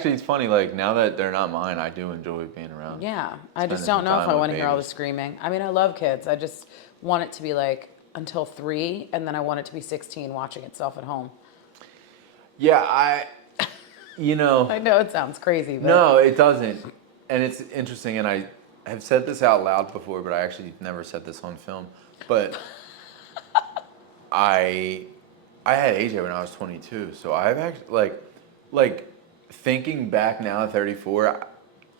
Actually, it's funny, like, now that they're not mine, I do enjoy being around. Yeah, I just Spending don't know if time I with want to hear all the babies. screaming. I mean, I love kids. I just want it to be like until 3, and then I want it to be 16 watching itself at home. Yeah, you know, I know it sounds crazy, but no, it doesn't. And it's interesting, and I have said this out loud before, but I actually never said this on film. But I I had AJ when I was 22, so I've actually like thinking back now at 34,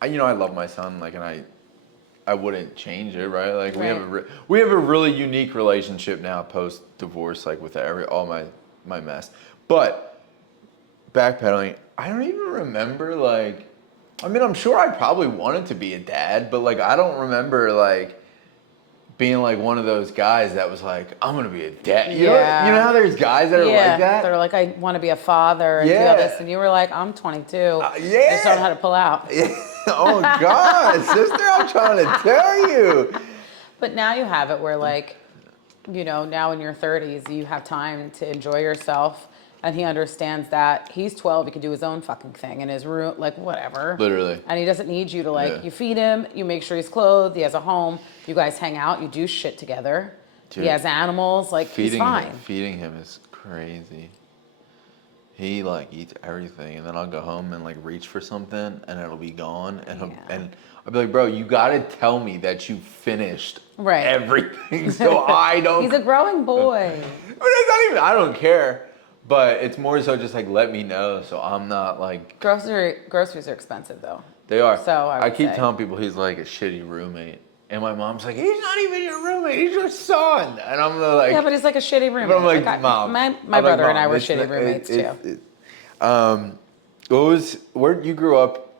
I love my son, like, and I wouldn't change it, right? Like right. we have a really unique relationship now post divorce, like with all my mess. But backpedaling, I don't even remember, like, I mean, I'm sure I probably wanted to be a dad, but like I don't remember like being like one of those guys that was like, I'm gonna be a dad. You know how there's guys that are like that? They're like, I want to be a father and do all this, and you were like, I'm 22. I just don't know how to pull out. Oh God, sister, I'm trying to tell you. But now you have it where, like, now in your 30s, you have time to enjoy yourself. And he understands that he's 12, he can do his own fucking thing in his room, like, whatever. Literally. And he doesn't need you to, like, Yeah. you feed him, you make sure he's clothed, he has a home, you guys hang out, you do shit together. Dude, he has animals, like, he's fine. Feeding him is crazy. He like eats everything, and then I'll go home and like reach for something, and it'll be gone, and I'll be like, bro, you gotta tell me that you finished everything, so I don't. He's a growing boy. But it's not even. I don't care, but it's more so just like let me know, so I'm not like. Groceries are expensive though. They are. So I keep telling people he's like a shitty roommate. And my mom's like, he's not even your roommate, he's your son. And I'm like... Yeah, but he's like a shitty roommate. But I'm like, Mom. My brother and I were shitty roommates too. Where you grew up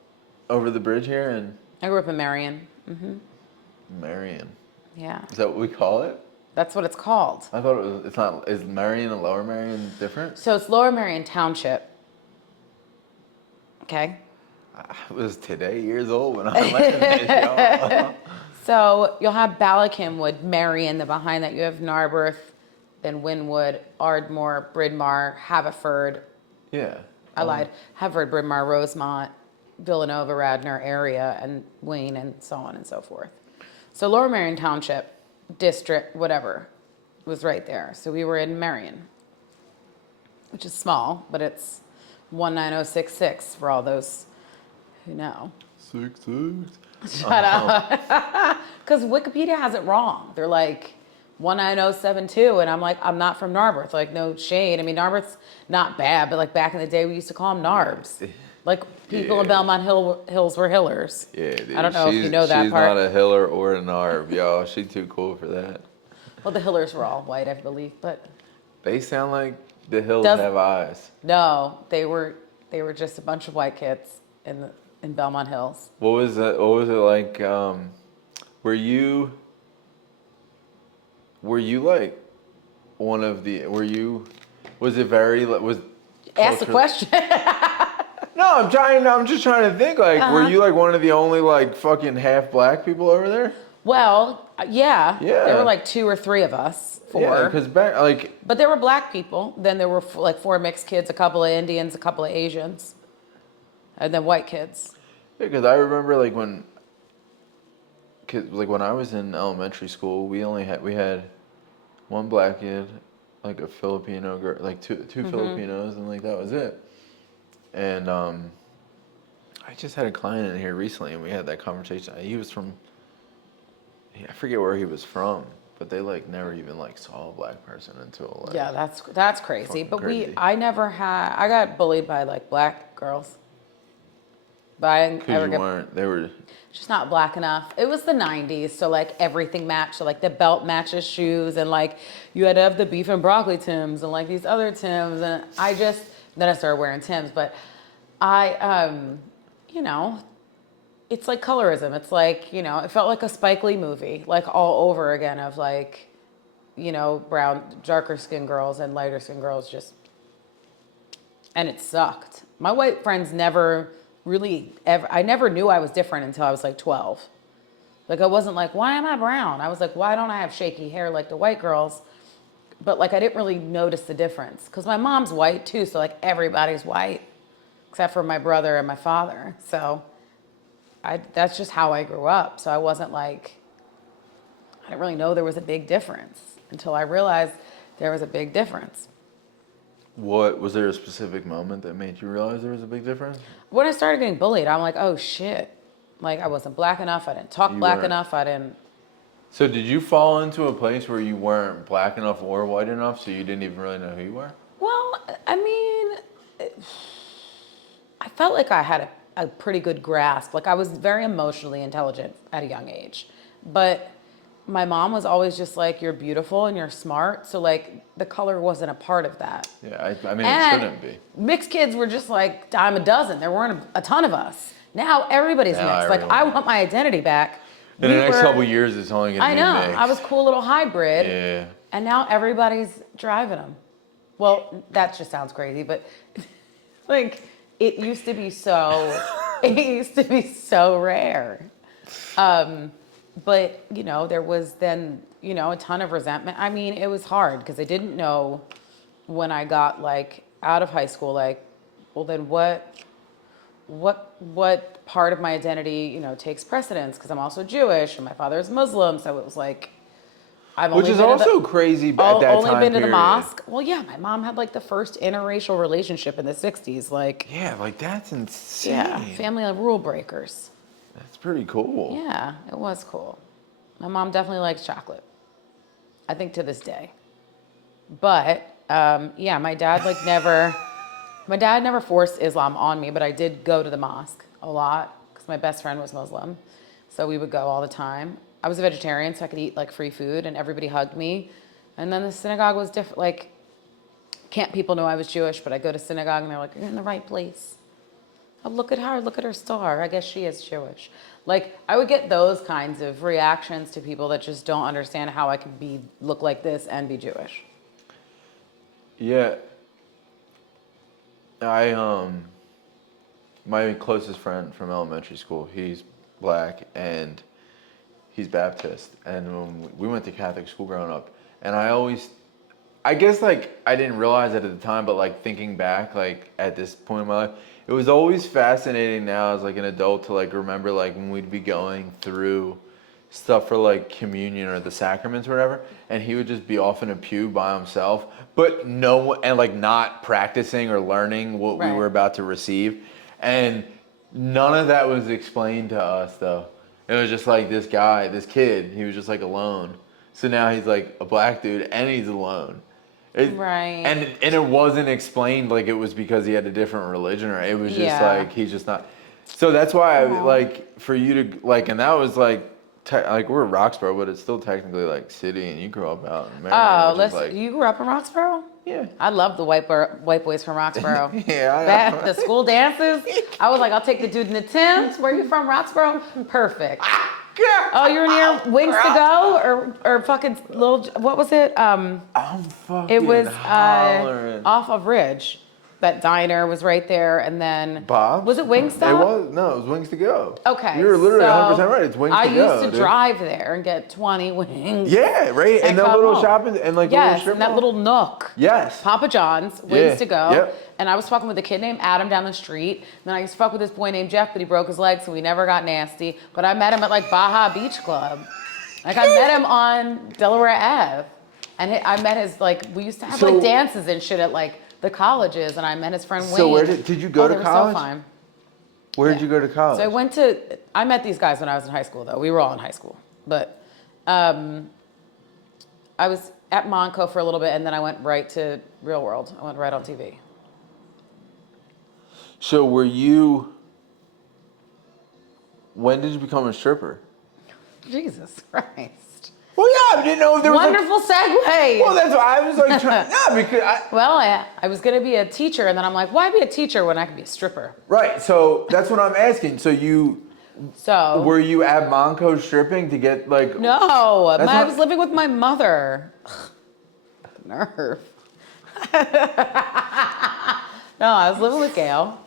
over the bridge here? And I grew up in Marion. Mm-hmm. Marion. Yeah. Is that what we call it? That's what it's called. I thought it's not, is Marion and Lower Marion different? So it's Lower Marion Township. Okay. I was today years old when I learned this, y'all. So you'll have Ballackinwood, Marion, then behind that you have Narberth, then Wynwood, Ardmore, Bryn Mawr, Haverford. Yeah. I lied. Haverford, Bryn Mawr, Rosemont, Villanova, Radnor area, and Wayne, and so on and so forth. So Lower Marion Township, district, whatever, was right there. So we were in Marion, which is small, but it's 19066 for all those who know. 66. Shut up. Because Wikipedia has it wrong. They're like 19072, and I'm like, I'm not from Narberth. Like, no shade. I mean, Narberth's not bad, but like back in the day, we used to call them Narbs. Like people in Belmont Hills were Hillers. Yeah, dude. I don't know if you know that part. She's not a Hiller or a Narb, y'all. She's too cool for that. Well, the Hillers were all white, I believe, but they sound like the Hills have eyes. No, they were just a bunch of white kids in Belmont Hills. What was that? What was it like? Were you like one of the? Was it very? Was ask the question. No, I'm just trying to think. Like, were you like one of the only like fucking half black people over there? Well, yeah. There were like 2 or 3 of us. 4. Yeah, because back like. But there were black people. Then there were like 4 mixed kids, a couple of Indians, a couple of Asians, and then white kids. Yeah, because I remember like when I was in elementary school, we had one black kid, like a Filipino girl, like two Filipinos, and like that was it. And I just had a client in here recently, and we had that conversation. He was from, I forget where he was from, but they like never even like saw a black person until like. Yeah, that's crazy. But crazy. I got bullied by like black girls. Because you weren't, they were just not black enough. It was the 90s, so like everything matched. So like the belt matches shoes, and like you had to have the beef and broccoli Tims and like these other Tims, and then I started wearing Tims. But it's like colorism. It's like, it felt like a Spike Lee movie, like all over again of like, brown, darker skinned girls and lighter skinned girls and it sucked. My white friends never really I never knew I was different until I was like 12. Like I wasn't like, why am I brown? I was like, why don't I have shaky hair like the white girls? But like I didn't really notice the difference because my mom's white too, so like everybody's white. except for my brother and my father. So that's just how I grew up. So I wasn't like, I didn't really know there was a big difference until I realized there was a big difference. What was there a specific moment that made you realize there was a big difference? When I started getting bullied, I'm like, oh shit. Like I wasn't black enough. I didn't talk black enough. I didn't. So did you fall into a place where you weren't black enough or white enough, so you didn't even really know who you were? Well, I mean, I felt like I had a pretty good grasp. Like I was very emotionally intelligent at a young age. But my mom was always just like, you're beautiful and you're smart. So like the color wasn't a part of that. Yeah, I mean, And it shouldn't be. Mixed kids were just like dime a dozen. There weren't a ton of us. Now everybody's mixed. Like I want my identity back. In the next couple of years, it's only going to be mixed. I was a cool little hybrid. Yeah. And now everybody's driving them. Well, that just sounds crazy, but like it used to be so rare. But you know, there was then, you know, a ton of resentment. I mean, it was hard because I didn't know when I got like out of high school, like, well then what part of my identity, you know, takes precedence? Because I'm also Jewish and my father is Muslim, so it was like Which is also crazy at that time period. Only been to the mosque. Well, yeah, my mom had like the first interracial relationship in the 60s. Like, yeah, like that's insane. Yeah, family of rule breakers. That's pretty cool. Yeah, it was cool. My mom definitely likes chocolate. I think to this day. But yeah, my dad never forced Islam on me, but I did go to the mosque a lot because my best friend was Muslim. So we would go all the time. I was a vegetarian, so I could eat like free food and everybody hugged me. And then the synagogue was different. Like, can't people know I was Jewish, but I go to synagogue and they're like, you're in the right place. Oh, look at her star. I guess she is Jewish. Like, I would get those kinds of reactions to people that just don't understand how I can look like this and be Jewish. Yeah. My closest friend from elementary school, he's black and he's Baptist. And we went to Catholic school growing up. And I guess like I didn't realize it at the time, but like thinking back, like at this point in my life, it was always fascinating now as like an adult to like remember like when we'd be going through stuff for like communion or the sacraments or whatever, and he would just be off in a pew by himself, but like not practicing or learning what we were about to receive. And none of that was explained to us though. It was just like this kid, he was just like alone. So now he's like a black dude and he's alone. Right. And it wasn't explained like it was because he had a different religion or it was just like he's just not. So that's why I like for you to like, and that was like we're Roxborough, but it's still technically like city, and you grew up out in Maryland. Oh, you grew up in Roxborough? Yeah. I love the white boys from Roxborough. Yeah. The school dances. I was like, I'll take the dude in the Timbs. Where are you from, Roxborough? Perfect. Oh, you're near Wings to Go or fucking little, what was it? I'm fucking It was hollering. off of Ridge. That diner was right there, and then Bob's? Was it Wingstop? It was Wings to Go. Okay, you're literally 100% right. It's Wings to Go. I used to drive there and get 20 wings. Yeah, right. And that little shopping and like the little strip and that mall. little nook. Yes. Papa John's, Wings to Go. Yep. And I was fucking with a kid named Adam down the street. And then I used to fuck with this boy named Jeff, but he broke his leg, so we never got nasty. But I met him at like Baja Beach Club. Like I met him on Delaware Ave. And I met his like, we used to have like dances and shit at like the colleges, and I met his friend Wayne. So where did you go to college? So fine. Where did you go to college? So I met these guys when I was in high school though. We were all in high school. But I was at Monaco for a little bit, and then I went right to Real World. I went right on TV. So when did you become a stripper? Jesus Christ. Well, yeah, I didn't know if there was wonderful segue. Well, that's why I was like trying. No, because I was gonna be a teacher, and then I'm like, why be a teacher when I can be a stripper? Right. So that's what I'm asking. So were you at Monaco stripping to get like? No, I was living with my mother. Nerve. No, I was living with Gail,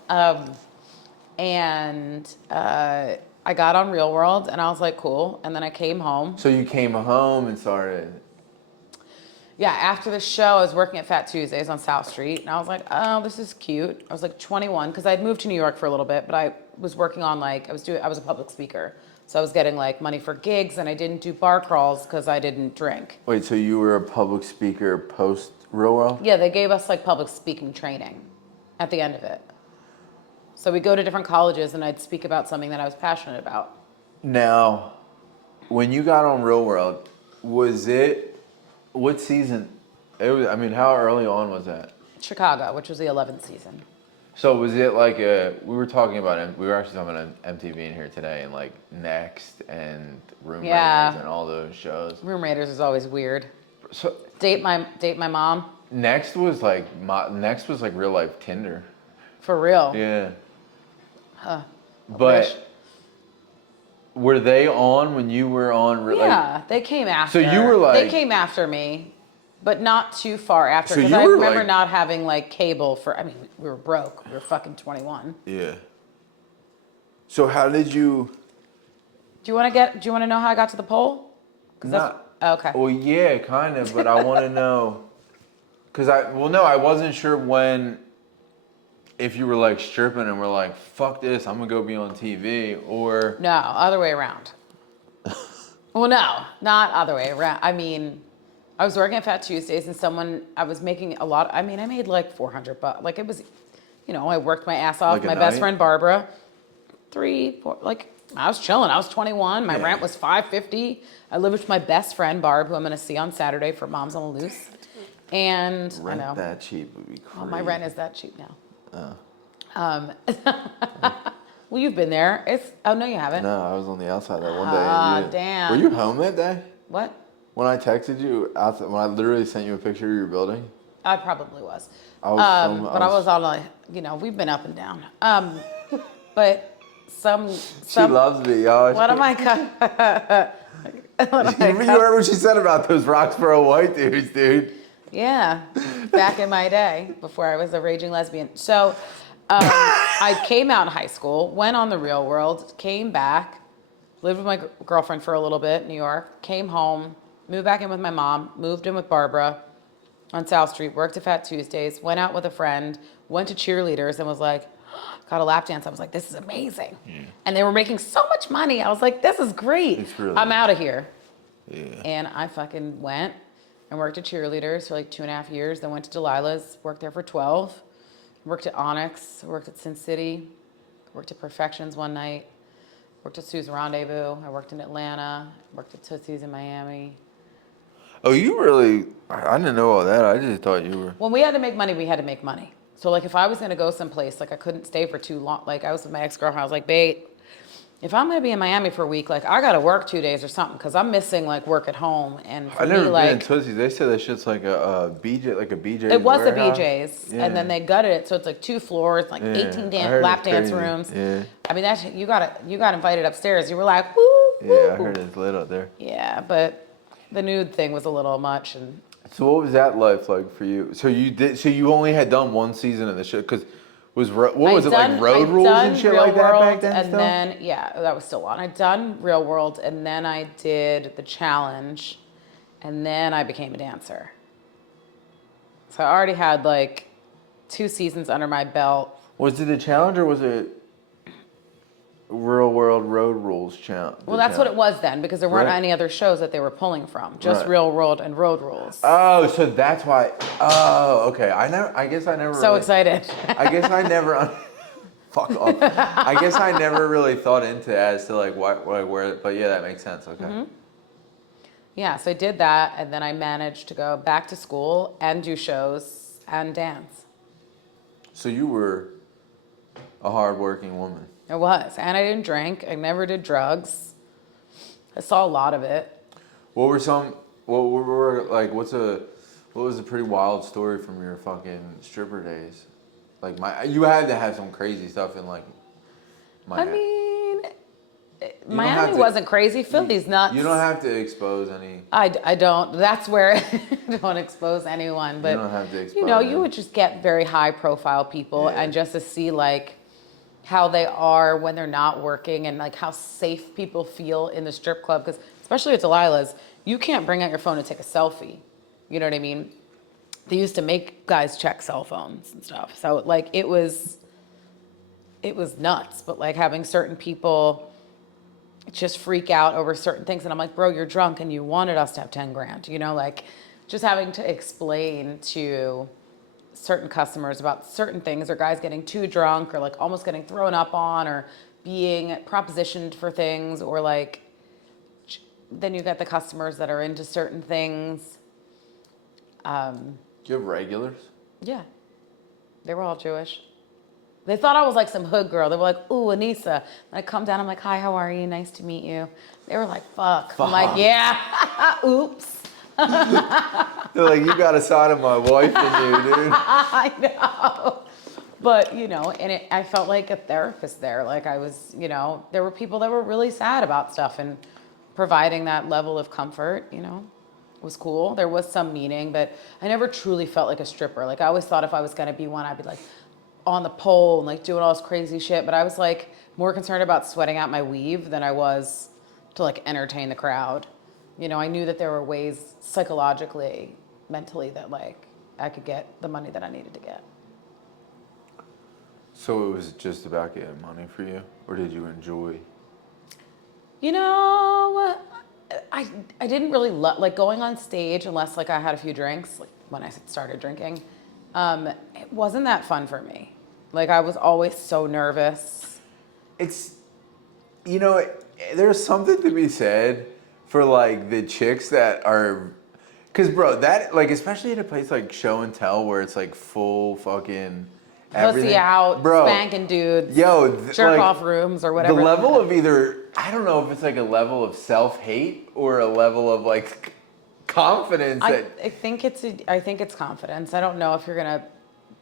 and I got on Real World, and I was like, cool. And then I came home. So you came home and started. Yeah, after the show, I was working at Fat Tuesdays on South Street, and I was like, oh, this is cute. I was like 21, because I'd moved to New York for a little bit, but I was working on like, I was a public speaker. So I was getting like money for gigs, and I didn't do bar crawls because I didn't drink. Wait, so you were a public speaker post Real World? Yeah, they gave us like public speaking training at the end of it. So we go to different colleges, and I'd speak about something that I was passionate about. Now, when you got on Real World, was it, what season? It was, I mean, how early on was that? Chicago, which was the 11th season. So was it like we were talking about, we were actually talking about MTV in here today, and like Next and Room Raiders and all those shows. Room Raiders is always weird. So Date my mom. Next was like real life Tinder. For real. Yeah. Huh. But were they on when you were on? Yeah, they came after. So you were like, they came after me, but not too far after. So Because you I were remember like- not having like cable for. I mean, we were broke. We were fucking 21. Yeah. So how did you? Do you want to know how I got to the poll? Okay. Well, yeah, kind of, but I want to know, cause I wasn't sure if you were like stripping and were like, fuck this, I'm gonna go be on TV, or. No, other way around. Well, no, not other way around. I mean, I was working at Fat Tuesdays, and I was making a lot. I mean, I made like $400. Like it was, I worked my ass off. Like a My best night? friend Barbara, 3, 4, like I was chilling. I was 21. My rent was $550. I lived with my best friend Barb, who I'm gonna see on Saturday for Moms on the Loose. And Rent I know that cheap would be crazy. well, my rent is that cheap now. Oh. Well, you've been there. No, you haven't. No, I was on the outside that one day. Ah, and damn. Were you home that day? What? When I texted you, when I literally sent you a picture of your building? I probably was. I was on like, we've been up and down. But She loves me, y'all. What am I? You heard what she said about those Roxborough white dudes, dude. Yeah, back in my day, before I was a raging lesbian. So I came out in high school, went on the Real World, came back, lived with my girlfriend for a little bit in New York, came home, moved back in with my mom, moved in with Barbara on South Street, worked at Fat Tuesdays, went out with a friend, went to cheerleaders, and was like, got a lap dance. I was like, this is amazing. Yeah. And they were making so much money. I was like, this is great. It's really I'm out of here. Yeah. And I fucking went and worked at cheerleaders for like 2.5 years. Then went to Delilah's, worked there for 12. Worked at Onyx, worked at Sin City, worked at Perfections one night, worked at Sue's Rendezvous. I worked in Atlanta, worked at Tootsie's in Miami. Oh, you really? I didn't know all that. I just thought you were. When we had to make money, we had to make money. So like if I was gonna go someplace, like I couldn't stay for too long. Like I was with my ex-girlfriend, I was like, babe, if I'm gonna be in Miami for a week, like I gotta work 2 days or something, because I'm missing like work at home. And for I never me, like, been in Tootsie's. They said that shit's like a BJ, like a BJ's. it was warehouse. a BJ's, Yeah. and then they gutted it, so it's like 2 floors, like 18 lap dance crazy. rooms. Yeah. I mean, you got invited upstairs. You were like, woo. Yeah, I heard it's lit out there. Yeah, but the nude thing was a little much, and So what was that life like for you? So you only had done one season of the show, because like Road Rules and shit like that back then? And still? then that was still on. I'd done Real World, and then I did the challenge, and then I became a dancer. So I already had like 2 seasons under my belt. Was it the challenge or was it Real World Road Rules challenge? Well, that's what it was then, because there weren't Right. any other shows that they were pulling from. Just Right. Real World and Road Rules. Oh, so that's why. Oh, okay. I guess I never. So really, excited. I guess I never. Fuck off. I guess I never really thought into it as to like where. But yeah, that makes sense. Okay. Mm-hmm. Yeah, so I did that, and then I managed to go back to school and do shows and dance. So you were a hardworking woman. I was, and I didn't drink. I never did drugs. I saw a lot of it. What were what was a pretty wild story from your fucking stripper days? Like you had to have some crazy stuff in like Miami. I mean, Miami wasn't crazy. Philly's nuts. You don't have to expose any. I don't. That's where I don't expose anyone. But You don't have to expose you anyone. would just get very high profile people, Yeah. and just to see like how they are when they're not working, and like how safe people feel in the strip club. Because especially at Delilah's, you can't bring out your phone and take a selfie. You know what I mean? They used to make guys check cell phones and stuff. So like it was nuts. But like having certain people just freak out over certain things, and I'm like, bro, you're drunk and you wanted us to have 10 grand. You know, like just having to explain to certain customers about certain things, or guys getting too drunk, or like almost getting thrown up on, or being propositioned for things, or like then you get the customers that are into certain things. Do you have regulars? Yeah, they were all Jewish. They thought I was like some hood girl. They were like, ooh, Aneesa. And I come down, I'm like, hi, how are you? Nice to meet you. They were like, fuck. I'm like, yeah, oops. They're like, you got a side of my wife in you, dude. I know. But, you know, and I felt like a therapist there. Like I was, you know, there were people that were really sad about stuff, and providing that level of comfort, you know, was cool. There was some meaning, but I never truly felt like a stripper. Like I always thought if I was going to be one, I'd be like on the pole and like doing all this crazy shit. But I was like more concerned about sweating out my weave than I was to like entertain the crowd. You know, I knew that there were ways psychologically, mentally, that like I could get the money that I needed to get. So it was just about getting money for you, or did you enjoy? You know, I didn't really like going on stage unless like I had a few drinks, like when I started drinking. It wasn't that fun for me. Like I was always so nervous. It's, you know, there's something to be said for like the chicks that are, cause bro, that like especially at a place like Show and Tell where it's like full fucking everything. Pussy out, bro, spanking dudes, yo, jerk like, off rooms or whatever. The level of either, I don't know if it's like a level of self-hate or a level of like confidence that I think it's confidence. I don't know if you're gonna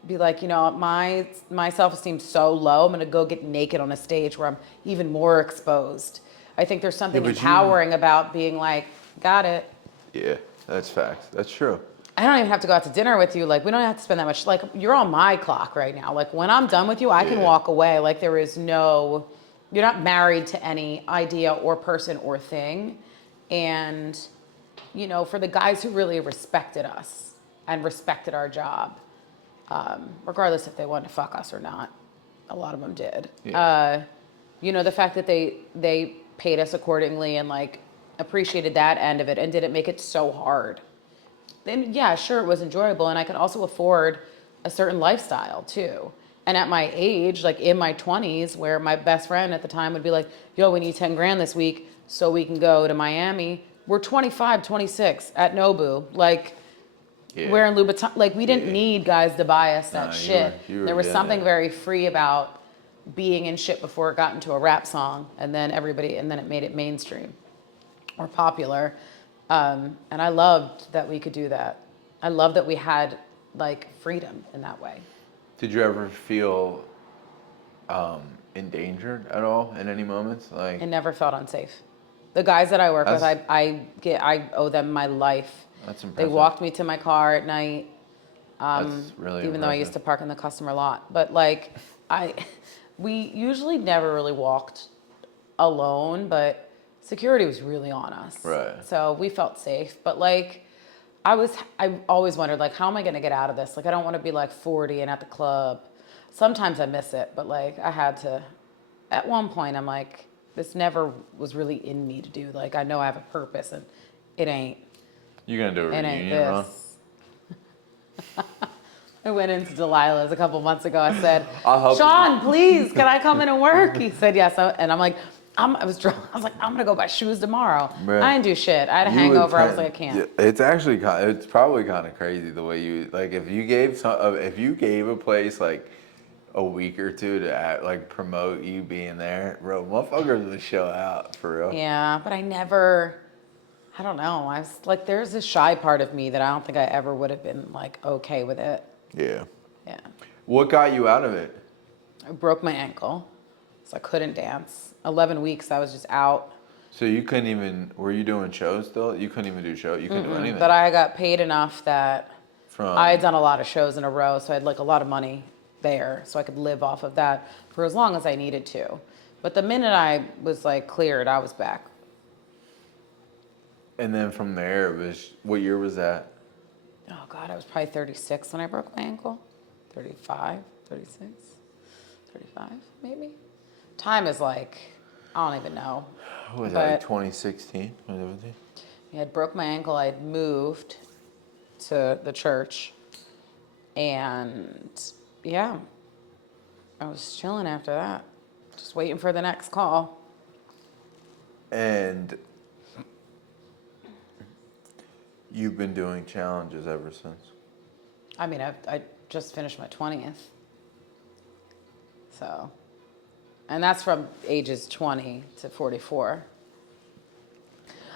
be like, you know, my self-esteem's so low, I'm gonna go get naked on a stage where I'm even more exposed. I think there's something empowering about being like, got it. Yeah, that's facts. That's true. I don't even have to go out to dinner with you. Like, we don't have to spend that much. Like, you're on my clock right now. Like, when I'm done with you, I can walk away. Like, there is no, you're not married to any idea or person or thing. And, you know, for the guys who really respected us and respected our job, regardless if they wanted to fuck us or not, a lot of them did. Yeah. You know, the fact that they paid us accordingly and like appreciated that end of it and didn't make it so hard. Then yeah, sure, it was enjoyable, and I could also afford a certain lifestyle too. And at my age, like in my 20s, where my best friend at the time would be like, yo, we need 10 grand this week so we can go to Miami. We're 25, 26 at Nobu, like wearing Louboutin. Like we didn't need guys to buy us that shit. There was something very free about being in shit before it got into a rap song, and then it made it mainstream or popular. And I loved that we could do that. I love that we had like freedom in that way. Did you ever feel endangered at all in any moments? Like I never felt unsafe. The guys that I work with, I owe them my life. That's impressive. They walked me to my car at night. That's really even though I used to park in the customer lot. But like we usually never really walked alone, but security was really on us. Right. So we felt safe. But like I always wondered, like, how am I gonna get out of this? Like I don't wanna be like 40 and at the club. Sometimes I miss it, but like I had to, at one point I'm like, this never was really in me to do. Like I know I have a purpose and it ain't. You gonna do a reunion run? I went into Delilah's a couple months ago. I said, Sean, please, can I come in and work? He said yes. And I'm like, I was drunk. I was like, I'm gonna go buy shoes tomorrow. Man, I didn't do shit. I had a hangover. I was like, I can't. It's actually it's probably kind of crazy the way you like if you gave a place like a week or two to like promote you being there, bro, motherfuckers would show out for real. Yeah, but I don't know. I was like, there's this shy part of me that I don't think I ever would have been like okay with it. Yeah. Yeah. What got you out of it? I broke my ankle, so I couldn't dance. 11 weeks I was just out. So you couldn't even, were you doing shows still? You couldn't even do shows? You couldn't do anything? But I got paid enough that I had done a lot of shows in a row, so I had like a lot of money there, so I could live off of that for as long as I needed to. But the minute I was like cleared, I was back. And then from there, what year was that? Oh God, I was probably 36 when I broke my ankle. 35, 36, 35, maybe. Time is like, I don't even know. What was that, like But 2016? I had broke my ankle. I had moved to the church. And yeah, I was chilling after that. Just waiting for the next call. And you've been doing challenges ever since. I mean, I just finished my 20th. So, and that's from ages 20 to 44.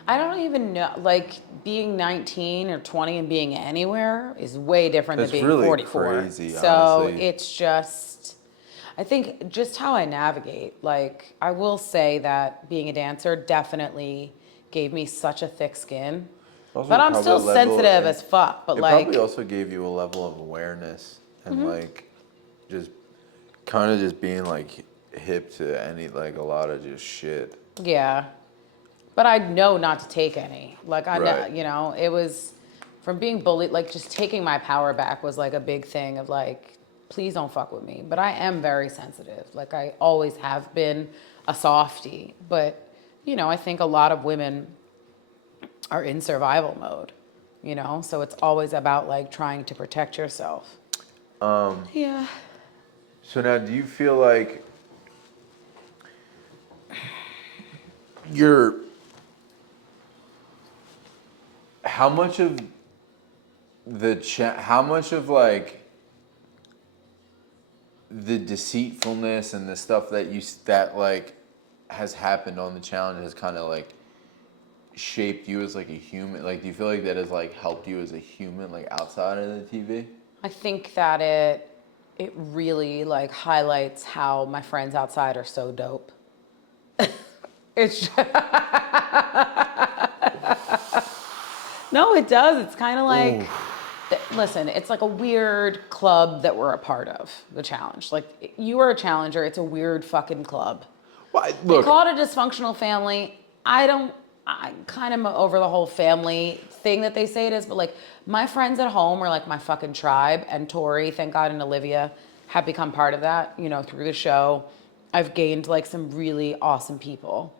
I don't even know, like being 19 or 20 and being anywhere is way different That's than being really 44. crazy, So honestly. it's just, I think just how I navigate. Like, I will say that being a dancer definitely gave me such a thick skin. Also But I'm probably still a level, sensitive as fuck. But it like, probably also gave you a level of awareness and like just kind of just being like hip to any like a lot of just shit. yeah. But I know not to take any. Like I know, Right. you know, it was from being bullied. Like just taking my power back was like a big thing of like, please don't fuck with me. But I am very sensitive. Like I always have been a softie. But you know, I think a lot of women are in survival mode. You know, so it's always about like trying to protect yourself. Yeah. So now, do you feel like you're how much of how much of like the deceitfulness and the stuff that that like has happened on the challenge has kind of like shaped you as like a human? Like, do you feel like that has like helped you as a human, like outside of the TV? I think that it really like highlights how my friends outside are so dope. It's no, it does. It's kind of like, Ooh. listen, it's like a weird club that we're a part of. The challenge, like you are a challenger. It's a weird fucking club. Well, They look, call it a dysfunctional family. I don't. I kind of over the whole family thing that they say it is, but like my friends at home are like my fucking tribe, and Tori, thank God, and Olivia have become part of that. You know, through the show, I've gained like some really awesome people,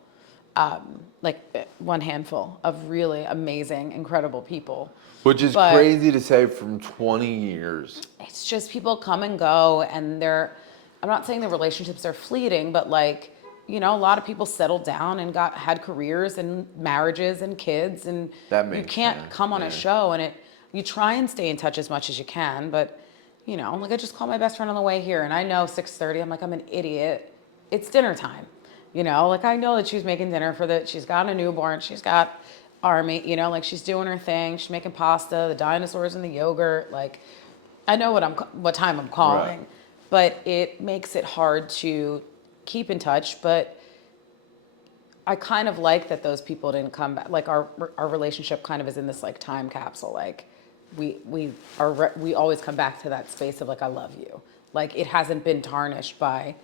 like one handful of really amazing, incredible people. which is But crazy to say from 20 years. it's just people come and go, and I'm not saying the relationships are fleeting, but like, you know, a lot of people settled down and had careers and marriages and kids, and That you makes can't sense, come on yeah. a show and you try and stay in touch as much as you can, but you know, like I just called my best friend on the way here, and I know 6:30, I'm like, I'm an idiot. It's dinner time. You know, like I know that she's making dinner she's got a newborn, she's got army, you know, like she's doing her thing, she's making pasta, the dinosaurs and the yogurt, like I know what time I'm calling, Right. but it makes it hard to keep in touch. But I kind of like that those people didn't come back. Like our relationship kind of is in this like time capsule. Like we always come back to that space of like I love you. Like it hasn't been tarnished by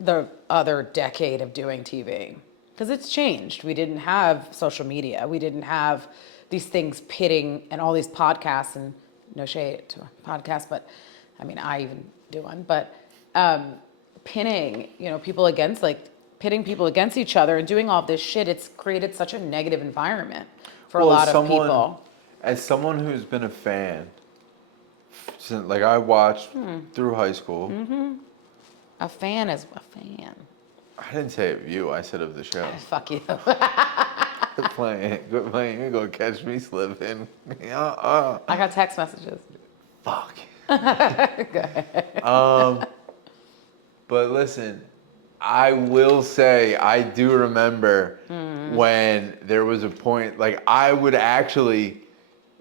the other decade of doing TV because it's changed. We didn't have social media. We didn't have these things pitting and all these podcasts and no shade to a podcast, but I mean, I even do one, but pinning, you know, people against like pitting people against each other and doing all this shit. It's created such a negative environment for a Well, lot of people. as someone who's been a fan, since, like I watched through high school. A fan is a fan. I didn't say of you. I said of the show. Fuck you. Quit playing. You're gonna catch me slipping. I got text messages. Fuck. Okay. But listen, I will say I do remember when there was a point like I would actually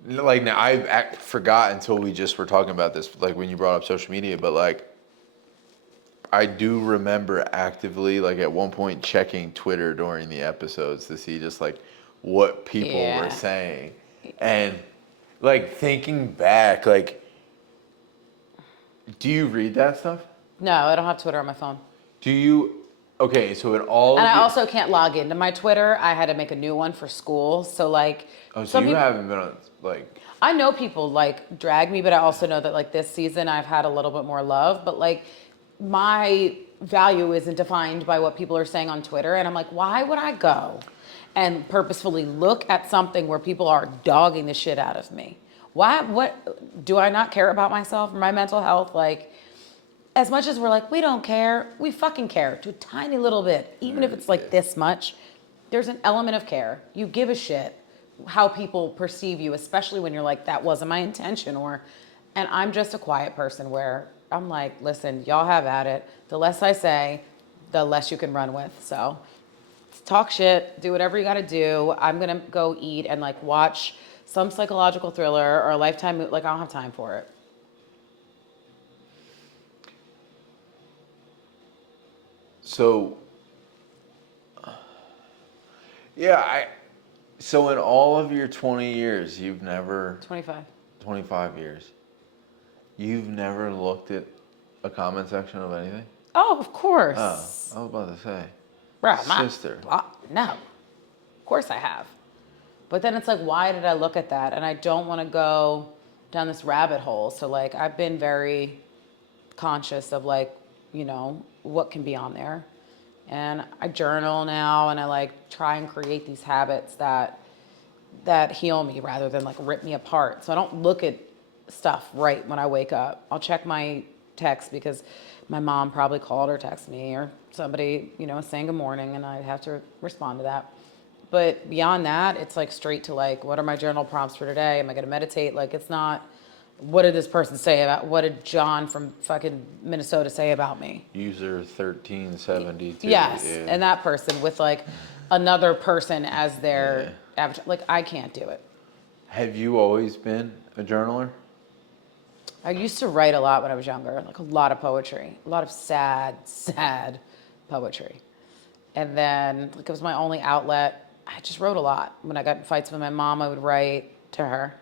like now I forgot until we just were talking about this like when you brought up social media, but like I do remember actively like at one point checking Twitter during the episodes to see just like what people were Yeah. saying. And like thinking back, like do you read that stuff? No, I don't have Twitter on my phone. Do you Okay, so in all And of I you, also can't log into my Twitter. I had to make a new one for school. So like oh, so some you people, haven't been on like, I know people like drag me, but I also know that like this season I've had a little bit more love. But like my value isn't defined by what people are saying on Twitter. And I'm like, why would I go and purposefully look at something where people are dogging the shit out of me? Why, what, do I not care about myself or my mental health? Like, as much as we're like, we don't care, we fucking care to a tiny little bit. Even if it's like this much, there's an element of care. You give a shit how people perceive you, especially when you're like, that wasn't my intention. And I'm just a quiet person where I'm like, listen, y'all have at it. The less I say, the less you can run with. So talk shit, do whatever you gotta do. I'm gonna go eat and like watch some psychological thriller or a Lifetime movie. Like, I don't have time for it. so, yeah, so in all of your 20 years, 25. 25 years, you've never looked at a comment section of anything? Oh, of Oh, course. I was about to say, Bro, I'm not. sister. No. Of course I have. But then it's like, why did I look at that? And I don't want to go down this rabbit hole. So, like, I've been very conscious of, like, what can be on there. And I journal now and I, like, try and create these habits that heal me rather than, like, rip me apart. So I don't look at stuff right when I wake up. I'll check my text because my mom probably called or texted me or somebody, saying good morning and I have to respond to that. But beyond that, it's like straight to like, what are my journal prompts for today? Am I going to meditate? Like, it's not, what did this person say what did John from fucking Minnesota say about me? User 1372. Yes. Yeah. And that person with like another person as their Yeah. avatar. Like, I can't do it. Have you always been a journaler? I used to write a lot when I was younger, like a lot of poetry, a lot of sad, sad poetry. And then, like, it was my only outlet. I just wrote a lot. When I got in fights with my mom, I would write to her.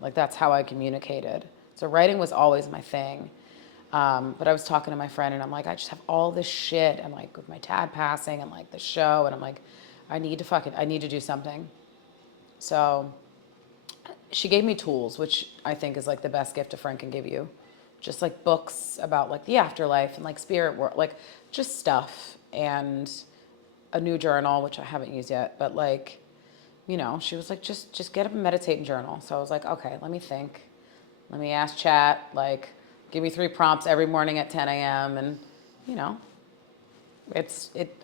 Like, that's how I communicated. So writing was always my thing. But I was talking to my friend, and I'm like, I just have all this shit. And like, with my dad passing, and like the show, and I'm like, I need to do something. So she gave me tools, which I think is like the best gift a friend can give you. Just like books about like the afterlife and like spirit world, like just stuff. And a new journal, which I haven't used yet, but like, she was like, just get up and meditate and journal. So I was like, okay, let me think. Let me ask chat, like, give me 3 prompts every morning at 10 a.m. And, you know,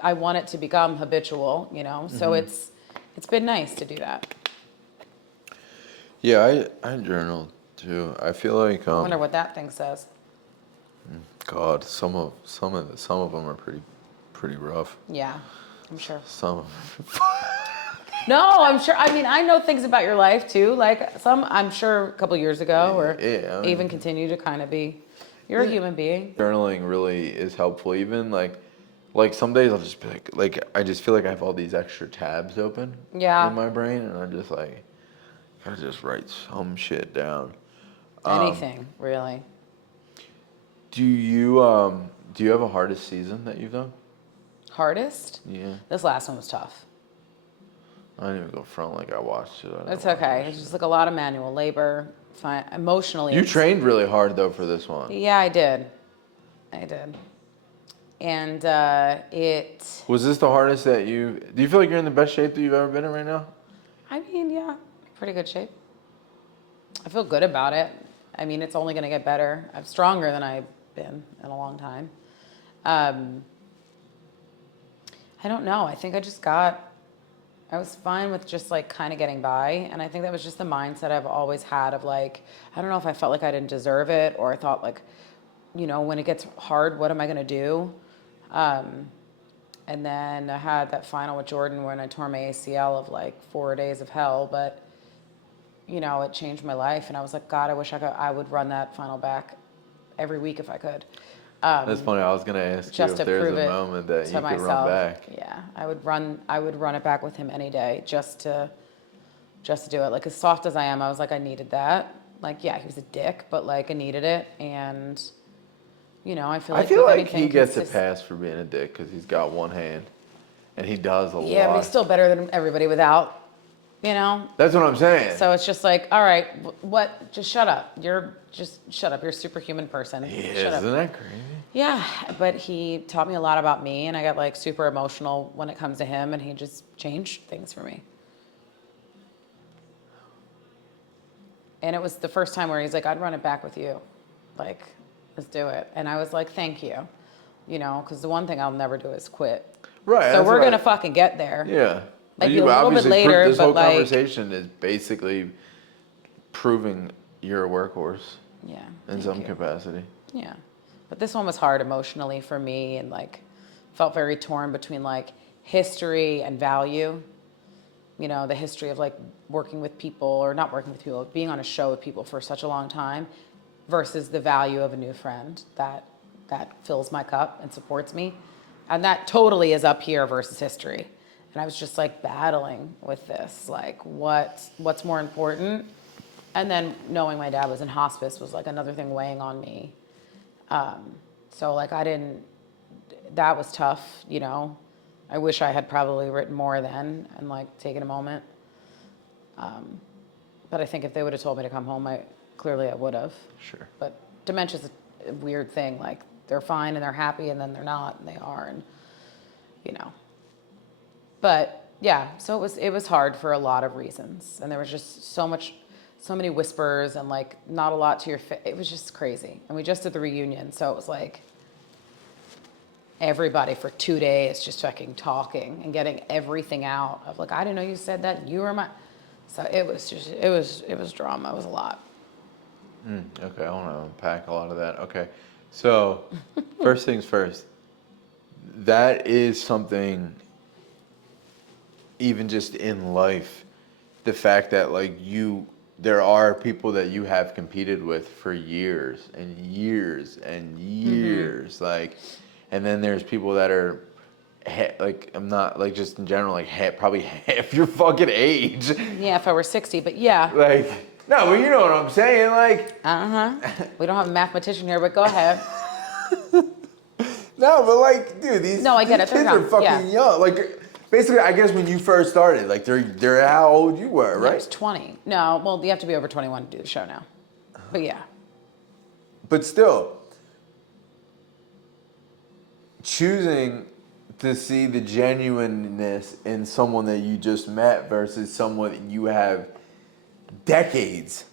I want it to become habitual, so it's been nice to do that. Yeah, I journal too. I feel like I wonder what that thing says. God, some of them are pretty rough. Yeah, I'm sure. Some of No, I'm sure. I mean, I know things about your life too. Like some, I'm sure a couple years ago, or yeah, I mean, even continue to kind of be. You're a human being. journaling really is helpful. Even like some days I'll just be like I just feel like I have all these extra tabs open Yeah. in my brain, and I'm just like I just write some shit down. Anything, really. Do you have a hardest season that you've done? Hardest? Yeah. This last one was tough. I didn't even go front like I watched it. It's okay. It's just like a lot of manual labor. Fine. Emotionally. You trained really hard though for this one. Yeah, I did. And Was this the hardest that do you feel like you're in the best shape that you've ever been in right now? I mean, yeah, pretty good shape. I feel good about it. I mean, it's only going to get better. I'm stronger than I've been in a long time. I don't know. I think I was fine with just like kind of getting by. And I think that was just the mindset I've always had of like, I don't know if I felt like I didn't deserve it or I thought like, when it gets hard, what am I going to do? And then I had that final with Jordan when I tore my ACL of like 4 days of hell, but it changed my life. And I was like, God, I wish I would run that final back every week if I could. That's funny. I was gonna ask you Just if to there's prove a it moment that to you could run myself. back. Yeah, I would run it back with him any day just to do it. Like as soft as I am, I was like, I needed that. Like, yeah, he was a dick, but like I needed it. And You know, I feel I like feel with like he anything gets a pass for being a dick because he's got one hand, and he does a Yeah, but lot. he's still better than everybody without, you know? That's what I'm saying. So it's just like, all right, what? Just shut up. Just shut up. You're a superhuman person. He Shut is, up. isn't that crazy? Yeah, but he taught me a lot about me, and I got like super emotional when it comes to him, and he just changed things for me. And it was the first time where he's like, I'd run it back with you. Like, let's do it. And I was like, thank you. You know, because the one thing I'll never do is quit. Right. So that's we're what going to fucking get there. Yeah. Like, You a little bit obviously later, this but whole like. conversation is basically proving you're a workhorse Yeah. in some capacity. Yeah. But this one was hard emotionally for me, and like felt very torn between like history and value. You know, the history of like working with people or not working with people, being on a show with people for such a long time versus the value of a new friend that fills my cup and supports me. And that totally is up here versus history. And I was just like battling with this, like what's more important? And then knowing my dad was in hospice was like another thing weighing on me. So like that was tough, you know. I wish I had probably written more then and like taken a moment. But I think if they would have told me to come home, I would have. Sure. But dementia's a weird thing. Like they're fine and they're happy, and then they're not and they are, and you know. But yeah, so it was hard for a lot of reasons, and there was just so many whispers and like not a lot to your face. It was just crazy, and we just did the reunion, so it was like everybody for 2 days just fucking talking and getting everything out of like, I didn't know you said that. You were my. So it was drama. It was a lot. Okay, I want to unpack a lot of that. Okay, so first things first. That is something. Even just in life, the fact that like there are people that you have competed with for years and years and years, like, and then there's people that are like, I'm not like just in general like probably half your fucking age. Yeah, if I were 60, but yeah. Like, no, but you know what I'm saying, like. We don't have a mathematician here, but go ahead. No, but like, dude, these I get it. kids are fucking young. Like, basically, I guess when you first started, like they're how old you were, right? I was 20. No, well, you have to be over 21 to do the show now. But yeah. But still, choosing to see the genuineness in someone that you just met versus someone that you have decades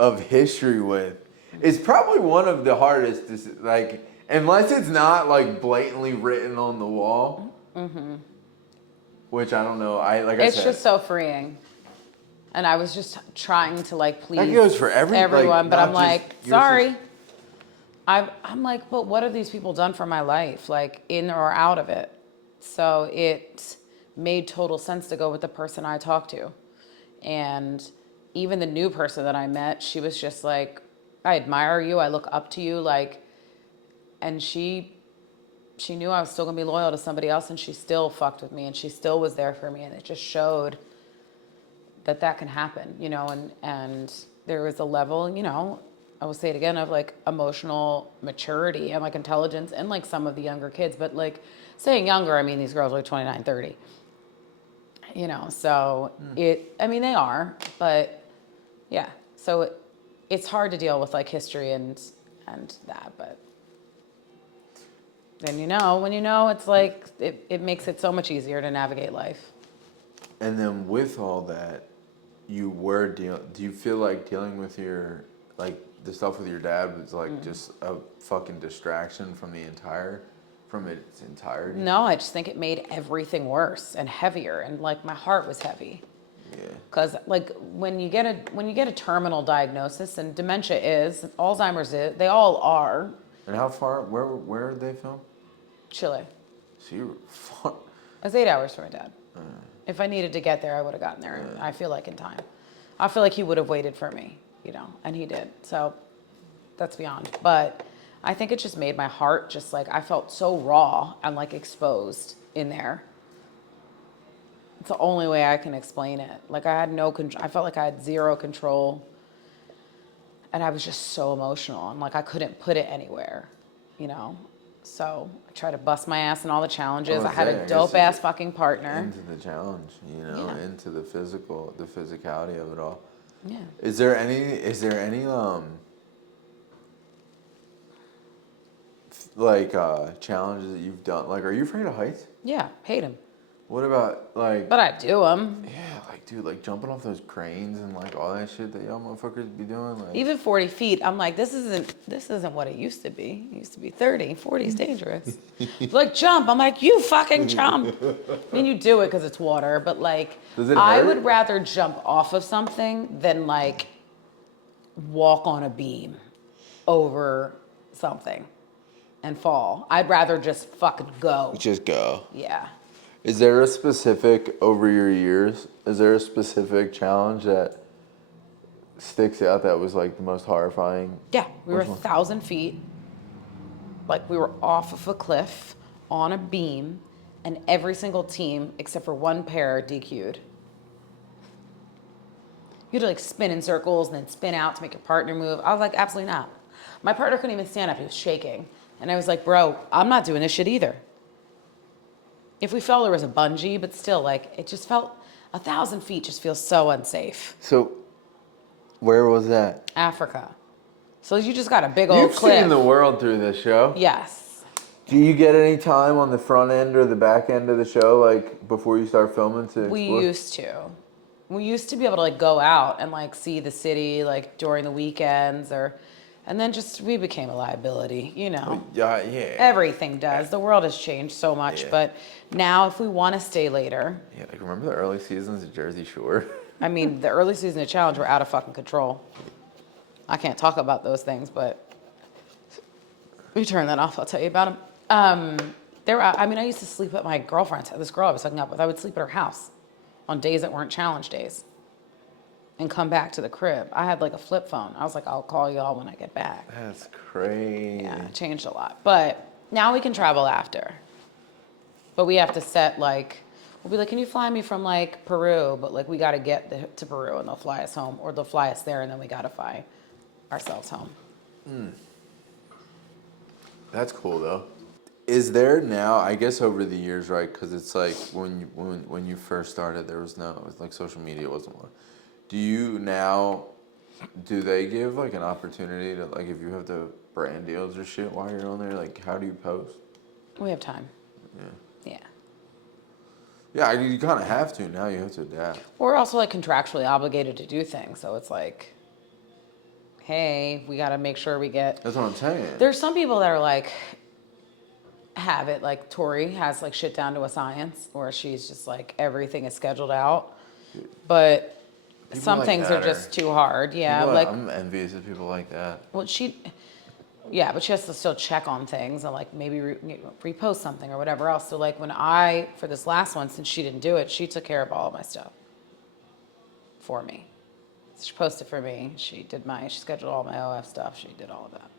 of history with is probably one of the hardest to, like, unless it's not like blatantly written on the wall. Which I don't know. It's just so freeing. And I was just trying to like please that goes for everyone, like, but I'm not like, just sorry. I'm like, but what have these people done for my life, like in or out of it? So it made total sense to go with the person I talked to. And even the new person that I met, she was just like, I admire you, I look up to you, like, and she knew I was still gonna be loyal to somebody else, and she still fucked with me, and she still was there for me, and it just showed that can happen, you know, and there was a level, you know, I will say it again, of like emotional maturity and like intelligence and like some of the younger kids, but like saying younger, I mean, these girls are like 29, 30, you know, so they are, but yeah, so it's hard to deal with like history and that, but then when you know, it's like, it makes it so much easier to navigate life. And then with all that, do you feel like dealing with the stuff with your dad was like just a fucking distraction from its entirety? No, I just think it made everything worse and heavier, and like my heart was heavy. Yeah. Because like when you get a terminal diagnosis, and dementia is, Alzheimer's is, they all are. And how far? Where are they from? Chile. So you were far. It was 8 hours for my dad. If I needed to get there, I would have gotten there. I feel like in time. I feel like he would have waited for me, you know, and he did. So that's beyond. But I think it just made my heart just like, I felt so raw and like exposed in there. It's the only way I can explain it. Like I had no control. I felt like I had zero control. And I was just so emotional. And like I couldn't put it anywhere. you know. So I try to bust my ass in all the challenges. I I had a guess dope it's ass fucking partner. into the challenge, Yeah. into the physicality of it all. Yeah. Is there any challenges that you've done? Like, are you afraid of heights? Yeah. Hate him. What about But I do them. yeah, like dude, like jumping off those cranes and like all that shit that y'all motherfuckers be doing, like Even 40 feet, I'm like, this isn't what it used to be. It used to be 30. 40 is dangerous. Like, jump. I'm like, you fucking jump. I mean, you do it because it's water, but like, Does it I hurt? would rather jump off of something than like walk on a beam over something and fall. I'd rather just fucking go. just go. Yeah. Is there a specific over your years? Is there a specific challenge that sticks out that was like the most horrifying? Yeah. We were Which one? 1,000 feet. Like we were off of a cliff on a beam, and every single team except for one pair DQ'd. You had to like spin in circles and then spin out to make your partner move. I was like, absolutely not. My partner couldn't even stand up. He was shaking. And I was like, bro, I'm not doing this shit either. If we fell, there was a bungee, but still, like, it just felt 1,000 feet just feels so unsafe. So, where was that? Africa. So you just got a big old You've cliff. seen the world through this show. Yes. Do you get any time on the front end or the back end of the show, like before you start filming to We explore? used to. We used to be able to like go out and like see the city like during the weekends and then just we became a liability, you know. Yeah. Everything does. The world has changed so much, Yeah. but now if we want to stay later, Yeah, like remember the early seasons of Jersey Shore? I mean, the early season of Challenge were out of fucking control. I can't talk about those things, but we turn that off. I'll tell you about them. I used to sleep at my girlfriend's. This girl I was hooking up with, I would sleep at her house on days that weren't challenge days and come back to the crib. I had like a flip phone. I was like, I'll call y'all when I get back. That's crazy. Yeah, it changed a lot. But now we can travel after. But we have to set like, we'll be like, can you fly me from like Peru? But like we got to get to Peru and they'll fly us home, or they'll fly us there and then we got to fly ourselves home. That's cool though. Is there now? I guess over the years, right? Because it's like when you first started, there was no it was like social media wasn't one. Do you now? Do they give like an opportunity to like if you have to brand deals or shit while you're on there? Like how do you post? We have time. Yeah. Yeah. Yeah, you kind of have to now. You have to adapt. We're also like contractually obligated to do things. So it's like, hey, we got to make sure we get. That's what I'm saying. There's some people that are like, have it like Tori has like shit down to a science where she's just like everything is scheduled out. But People some like things that are just too hard. Yeah. Like, I'm envious of people like that. well, yeah, but she has to still check on things and like maybe repost something or whatever else. So like for this last one, since she didn't do it, she took care of all of my stuff for me. She posted for me. She scheduled all my OF stuff. She did all of that.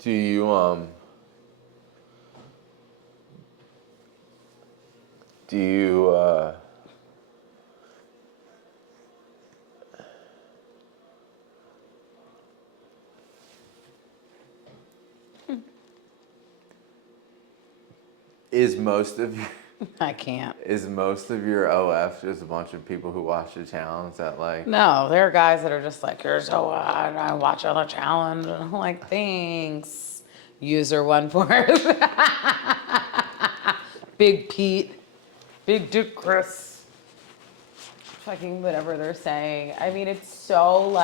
Do you is most of your I can't. is most of your OF just a bunch of people who watch the challenge that like No, there are guys that are just like, you're so hot. I watch all the challenge. And I'm like, thanks. User 1 Big Pete. Big Dick Chris. Fucking whatever they're saying. I mean, it's so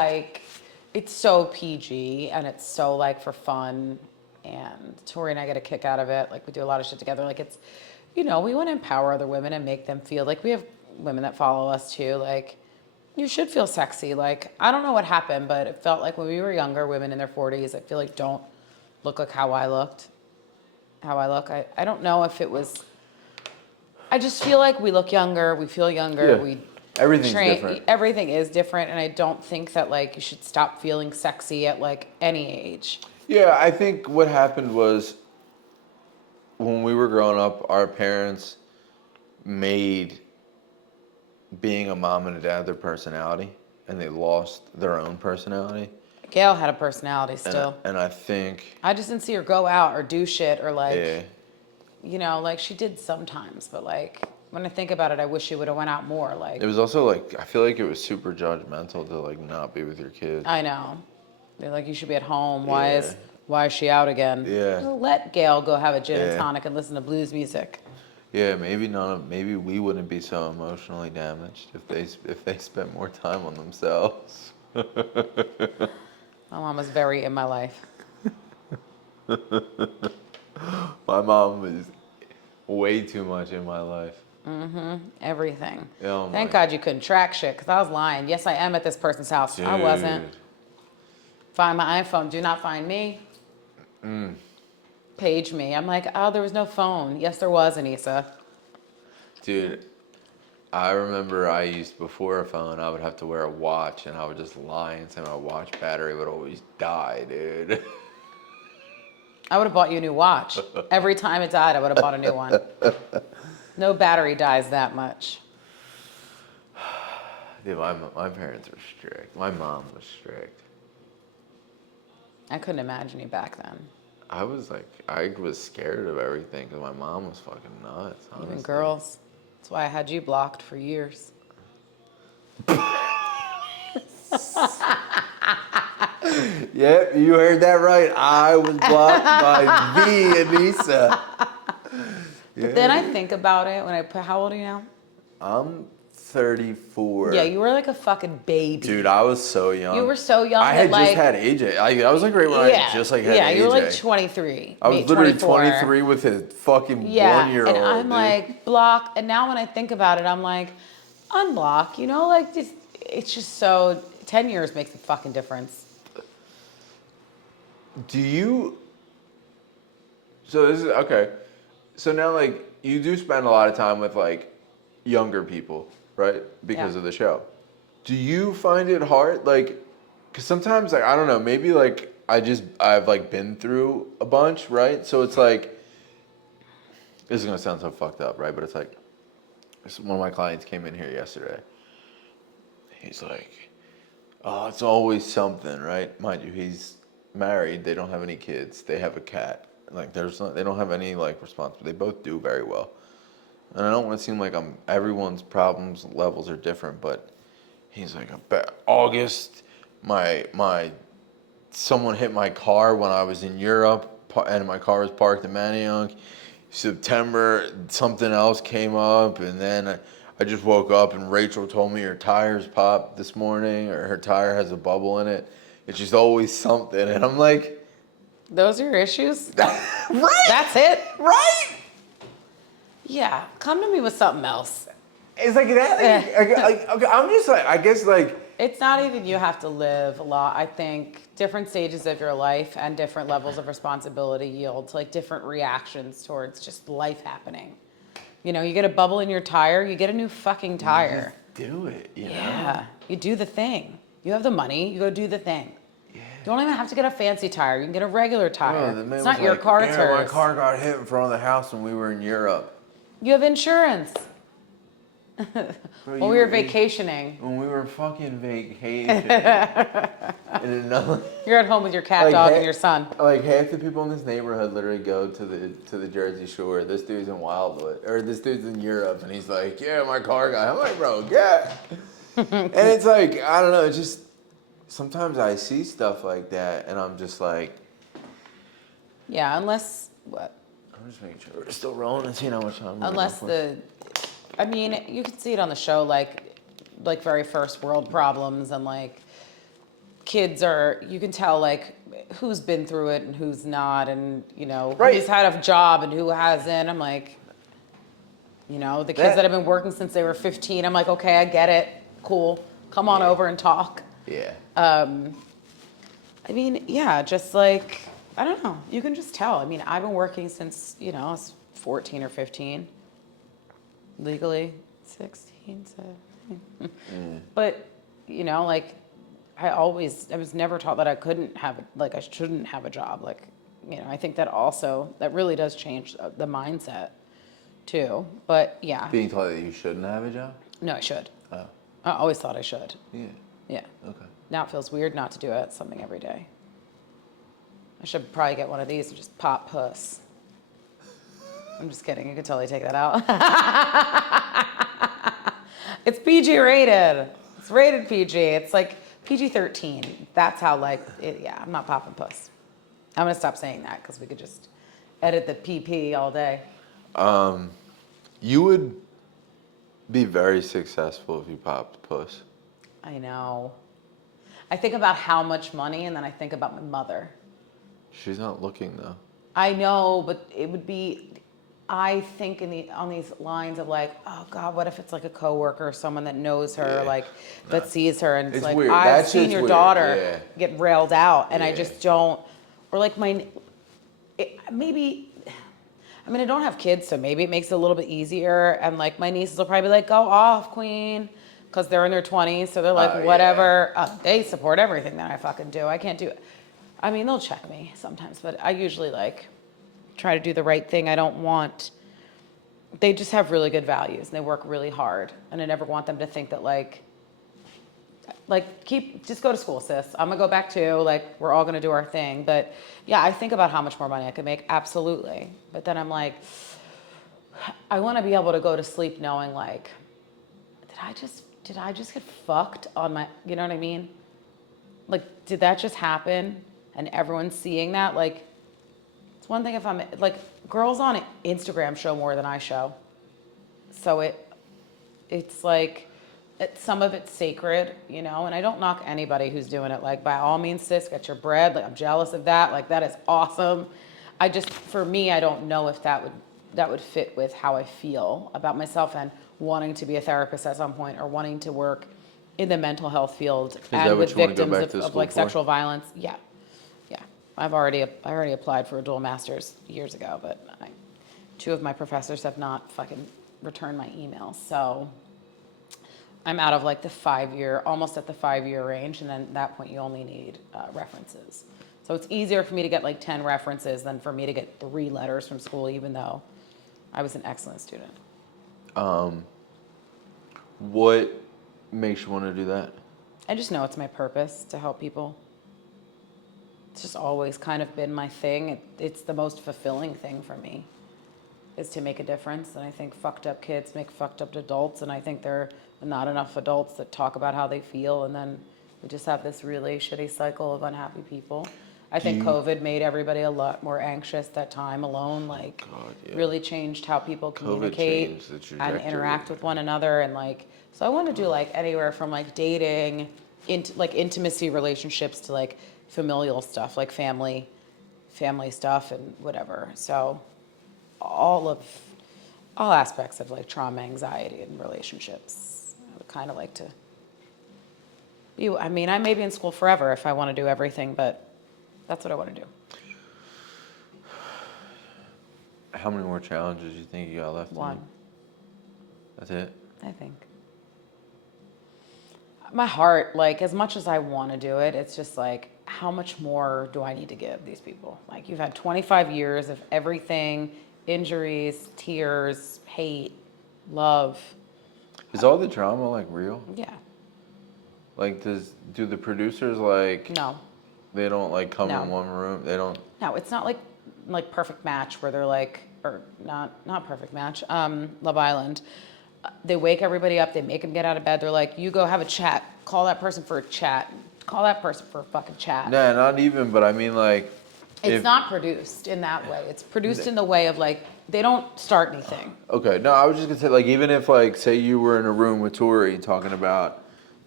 PG and it's so like for fun. And Tori and I get a kick out of it. Like we do a lot of shit together. Like it's, we want to empower other women and make them feel like we have women that follow us too. Like you should feel sexy. Like I don't know what happened, but it felt like when we were younger, women in their 40s, I feel like don't look like how I look. I don't know if it was, I just feel like we look younger, we feel younger, Yeah. we Everything's different. Everything is different, and I don't think that like you should stop feeling sexy at like any age. Yeah, I think what happened was when we were growing up, our parents made being a mom and a dad their personality, and they lost their own personality. Gail had a personality still. And I think, I just didn't see her go out or do shit or like, yeah. you know, like she did sometimes, but like when I think about it, I wish she would have went out more. Like It was also like, I feel like it was super judgmental to like not be with your kids. I know, they're like you should be at home. Yeah. Why is she out again? Yeah. Well, let Gail go have a gin and Yeah. tonic and listen to blues music. Yeah, maybe we wouldn't be so emotionally damaged if they spent more time on themselves. My mom was very in my life. My mom was way too much in my life. Everything. Oh Thank my God you couldn't track shit because I was lying. Yes, I am at this person's house. Dude. I wasn't. Find my iPhone. Do not find me. Page me. I'm like, oh, there was no phone. Yes, there was, Aneesa. Dude, I remember before a phone, I would have to wear a watch, and I would just lie and say my watch battery would always die, dude. I would have bought you a new watch. Every time it died, I would have bought a new one. No battery dies that much. Dude, my parents were strict. My mom was strict. I couldn't imagine you back then. I was scared of everything because my mom was fucking nuts. Honestly. Even girls. That's why I had you blocked for years. Yep, you heard that right. I was blocked by the Aneesa. But then I think about it when how old are you now? I'm 34. Yeah, you were like a fucking baby. Dude, I was so young. You were so young. I had that, just had AJ. I was like right when I just like had AJ. Yeah, you were like 23. I was literally 24. 23 with his fucking 1-year-old. And I'm dude. like block. And now when I think about it, I'm like unblock. You know, like just it's just so 10 years makes a fucking difference. Do you? So this is okay. So now like you do spend a lot of time with like younger people, right? Because of the show. Do you find it hard, like, because sometimes like I don't know, maybe like I've like been through a bunch, right? So it's like this is gonna sound so fucked up, right? But it's like one of my clients came in here yesterday. He's like, oh, it's always something, right? Mind you, he's married. They don't have any kids. They have a cat. Like they don't have any like responsibility. They both do very well. And I don't want to seem like everyone's problems levels are different, but he's like, August, someone hit my car when I was in Europe, and my car was parked in Manayunk. September, something else came up, and then I just woke up and Rachel told me her tires popped this morning, or her tire has a bubble in it. It's just always something, and I'm like, those are your issues? right? That's it? Right? Yeah, come to me with something else. It's like that. Okay, I'm just like, I guess like. It's not even you have to live a lot. I think different stages of your life and different levels of responsibility yield to like different reactions towards just life happening. You know, you get a bubble in your tire, you get a new fucking tire. You just do it, you know? Yeah, you do the thing. You have the money, you go do the thing. Yeah. You don't even have to get a fancy tire. You can get a regular tire. The man It's was not your like, car, it's yeah, my hers. car got hit in front of the house when we were in Europe. You have insurance. When we were vacationing. When we were fucking vacationing. You're at home with your cat, dog, and your son. Like half the people in this neighborhood literally go to the Jersey Shore. This dude's in Wildwood, or this dude's in Europe, and he's like, yeah, my car got. I'm like, bro, yeah. And it's like, I don't know. It's just sometimes I see stuff like that, and I'm just like, Yeah, unless what? I'm just making sure we're still rolling and seeing how much time. Unless I mean, you can see it on the show, like very first world problems, and like kids you can tell like who's been through it and who's not, and you know who's had a job and who hasn't. I'm like, you know, the kids that have been working since they were 15. I'm like, okay, I get it, cool, come on over and talk. Yeah. I mean, yeah, just like I don't know, you can just tell. I mean, I've been working since I was 14 or 15. Legally 16, 17. But, you know, like I was never taught that I couldn't have, like I shouldn't have a job. Like, you know, I think that really does change the mindset too. But yeah. Being taught that you shouldn't have a job? No, I should. Oh. I always thought I should. Yeah. Yeah. Okay. Now it feels weird not to do it, something every day. I should probably get one of these and just pop puss. I'm just kidding. You could totally take that out. It's PG rated. It's rated PG. It's like PG-13. That's how yeah, I'm not popping puss. I'm going to stop saying that because we could just edit the PP all day. You would be very successful if you popped puss. I know. I think about how much money and then I think about my mother. She's not looking though. I know, but it would be, I think on these lines of like, oh God, what if it's like a coworker or someone that knows her, that sees her and it's like, weird. I've seen your daughter get railed out and I just don't, or like maybe, I mean, I don't have kids, so maybe it makes it a little bit easier. And like my nieces will probably be like, go off, queen, because they're in their 20s. So they're like, whatever. They support everything that I fucking do. I can't do it. I mean, they'll check me sometimes, but I usually try to do the right thing. I don't want, they just have really good values and they work really hard. And I never want them to think that just go to school, sis. I'm gonna go back too. We're all gonna do our thing. But yeah, I think about how much more money I could make. Absolutely. But then I'm like, I want to be able to go to sleep knowing did I just get fucked on my, you know what I mean? Did that just happen? And everyone's seeing that. It's one thing if I'm girls on Instagram show more than I show. So it's some of it's sacred, you know, and I don't knock anybody who's doing it. By all means, sis, get your bread. I'm jealous of that. That is awesome. For me, I don't know if that would fit with how I feel about myself and wanting to be a therapist at some point or wanting to work in the mental health field and with victims of sexual violence. Yeah. I already applied for a dual master's years ago, but two of my professors have not fucking returned my emails. So I'm out of the 5-year, almost at the 5-year range. And then at that point you only need references. So it's easier for me to get 10 references than for me to get 3 letters from school, even though I was an excellent student. What makes you want to do that? I just know it's my purpose to help people. It's just always kind of been my thing. It's the most fulfilling thing for me is to make a difference. And I think fucked up kids make fucked up adults. And I think there are not enough adults that talk about how they feel. And then we just have this really shitty cycle of unhappy people. I think COVID made everybody a lot more anxious. That time alone, really changed how people communicate and interact with one another. And so I want to do anywhere from dating into intimacy relationships to familial stuff, family stuff and whatever. So all aspects of trauma, anxiety, and relationships. I would kind of like to be, I mean, I may be in school forever if I want to do everything, but that's what I want to do. How many more challenges do you think you got left? One. That's it? I think. My heart, as much as I want to do it, it's just how much more do I need to give these people? You've had 25 years of everything, injuries, tears, hate, love. Is all the drama real? Yeah. Do the producers No. They don't come in one room? They don't? No, it's not like Perfect Match where they're or not Perfect Match, Love Island. They wake everybody up, they make them get out of bed, they're you go have a chat, call that person for a chat, call that person for a fucking chat. Nah, not even, but I mean it's not produced in that way. It's produced in the way of they don't start anything. Okay, no, I was just gonna say even if say you were in a room with Tori talking about,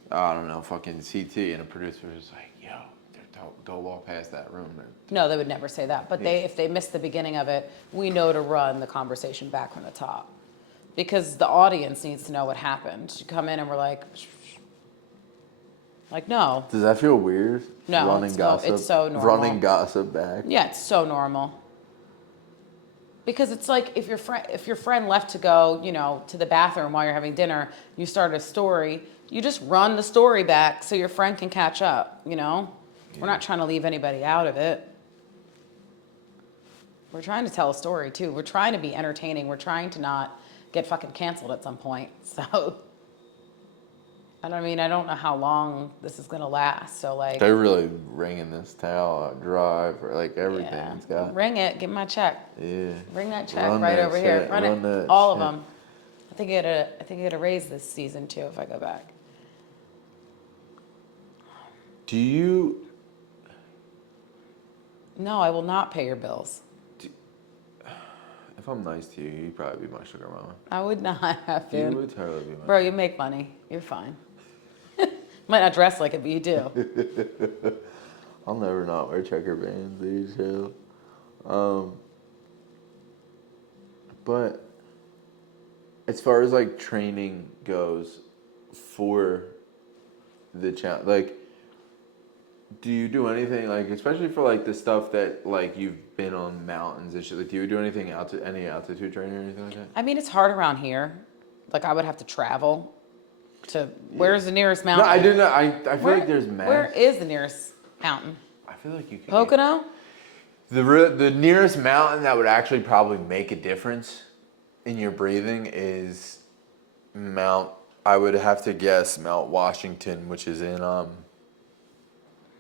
I don't know, fucking CT and a producer was yo, don't walk past that room. No, they would never say that. But if they miss the beginning of it, we know to run the conversation back from the top. Because the audience needs to know what happened. You come in and we're no. Does that feel weird? No, running gossip, it's so normal. Running gossip back. Yeah, it's so normal. Because it's if your friend left to go, to the bathroom while you're having dinner, you start a story, you just run the story back so your friend can catch up, Yeah. We're not trying to leave anybody out of it. We're trying to tell a story too. We're trying to be entertaining. We're trying to not get fucking canceled at some point. So And I mean, I don't know how long this is gonna last. So like, They're really wringing this towel out dry for like everything. yeah, It's got. ring it. Give me my check. Yeah. Bring that check Run right that over here. shit, Run run it. that All of shit. them. I think I get a raise this season too if I go back. Do you? No, I will not pay your bills. If I'm nice to you, you'd probably be my sugar mama. I would not have You been. would totally be my. Bro, you make money. You're fine. Might not dress like it, but you do. I'll never not wear checker bands, dude. Chill. But as far as like training goes, for the challenge, like, do you do anything like, especially for like the stuff that like you've been on mountains and shit? Like, do you do anything any altitude training or anything like that? I mean, it's hard around here. Like, I would have to travel to, where's the nearest mountain? No, I do not. I feel like there's mass. Where is the nearest mountain? I feel like you could. Pocono? The nearest mountain that would actually probably make a difference in your breathing is I would have to guess Mount Washington, which is in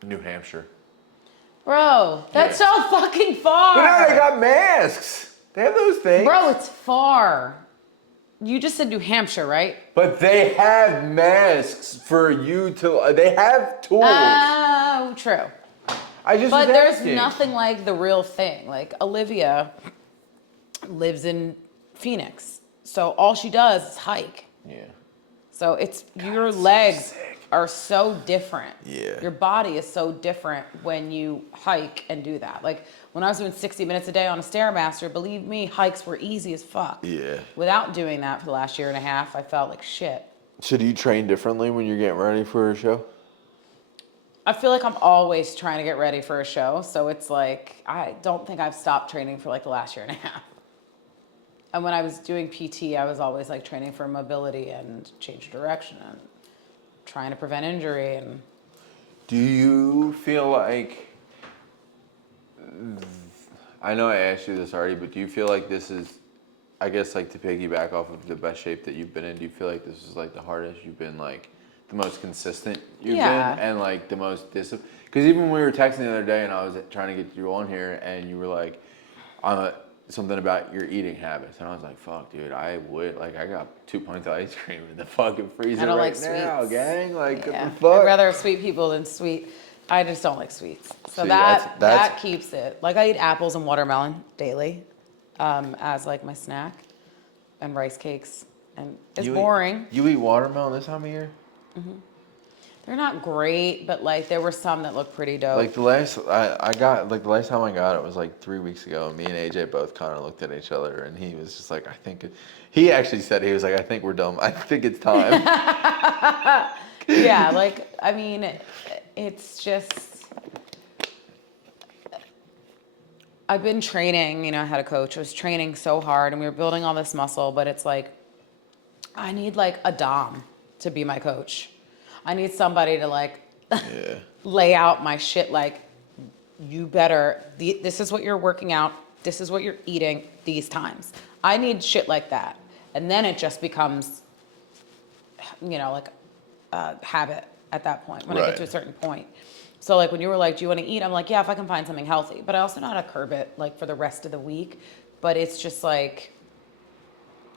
New Hampshire. Bro, that's Yeah. so fucking far. But now they got masks. They have those things. Bro, it's far. You just said New Hampshire, right? But they have masks for you to. They have tools. Oh, true. I just. But was there's asking. nothing like the real thing. Like, Olivia lives in Phoenix. So all she does is hike. Yeah. So it's your it's so legs sick. are so different. Yeah. Your body is so different when you hike and do that. Like when I was doing 60 minutes a day on a Stairmaster, believe me, hikes were easy as fuck. Yeah. Without doing that for the last year and a half, I felt like shit. So do you train differently when you're getting ready for a show? I feel like I'm always trying to get ready for a show. So it's like, I don't think I've stopped training for like the last year and a half. And when I was doing PT, I was always like training for mobility and change of direction and trying to prevent injury. And Do you feel like, I know I asked you this already, but do you feel like this is, I guess like to piggyback off of the best shape that you've been in, do you feel like this is like the hardest you've been, like the most consistent you've been and like the most disciplined? Because even when we were texting the other day and I was trying to get you on here and you were like, something about your eating habits, and I was like, "Fuck, dude, I got 2 pints of ice cream in the fucking freezer now, like sweets. gang. Like, yeah. what the fuck?" I'd rather have sweet people than sweet. I just don't like sweets. So See, that that's keeps it. Like I eat apples and watermelon daily, as like my snack, and rice cakes, and it's boring. You eat watermelon this time of year? Mm-hmm. They're not great, but like there were some that looked pretty dope. Like the last the last time I got it was like 3 weeks ago, and me and AJ both kind of looked at each other, and he was just like, he actually said, he was like, "I think we're done. I think it's time." Yeah, like I mean, it's just I've been training. You know, I had a coach. I was training so hard, and we were building all this muscle, but it's like I need like a dom to be my coach. I need somebody to like lay out my shit like, you better, this is what you're working out, this is what you're eating these times. I need shit like that. And then it just becomes, you know, like a habit at that point when I get to a certain point. So like when you were like, do you want to eat? I'm like, yeah, if I can find something healthy. But I also know how to curb it like for the rest of the week. But it's just like,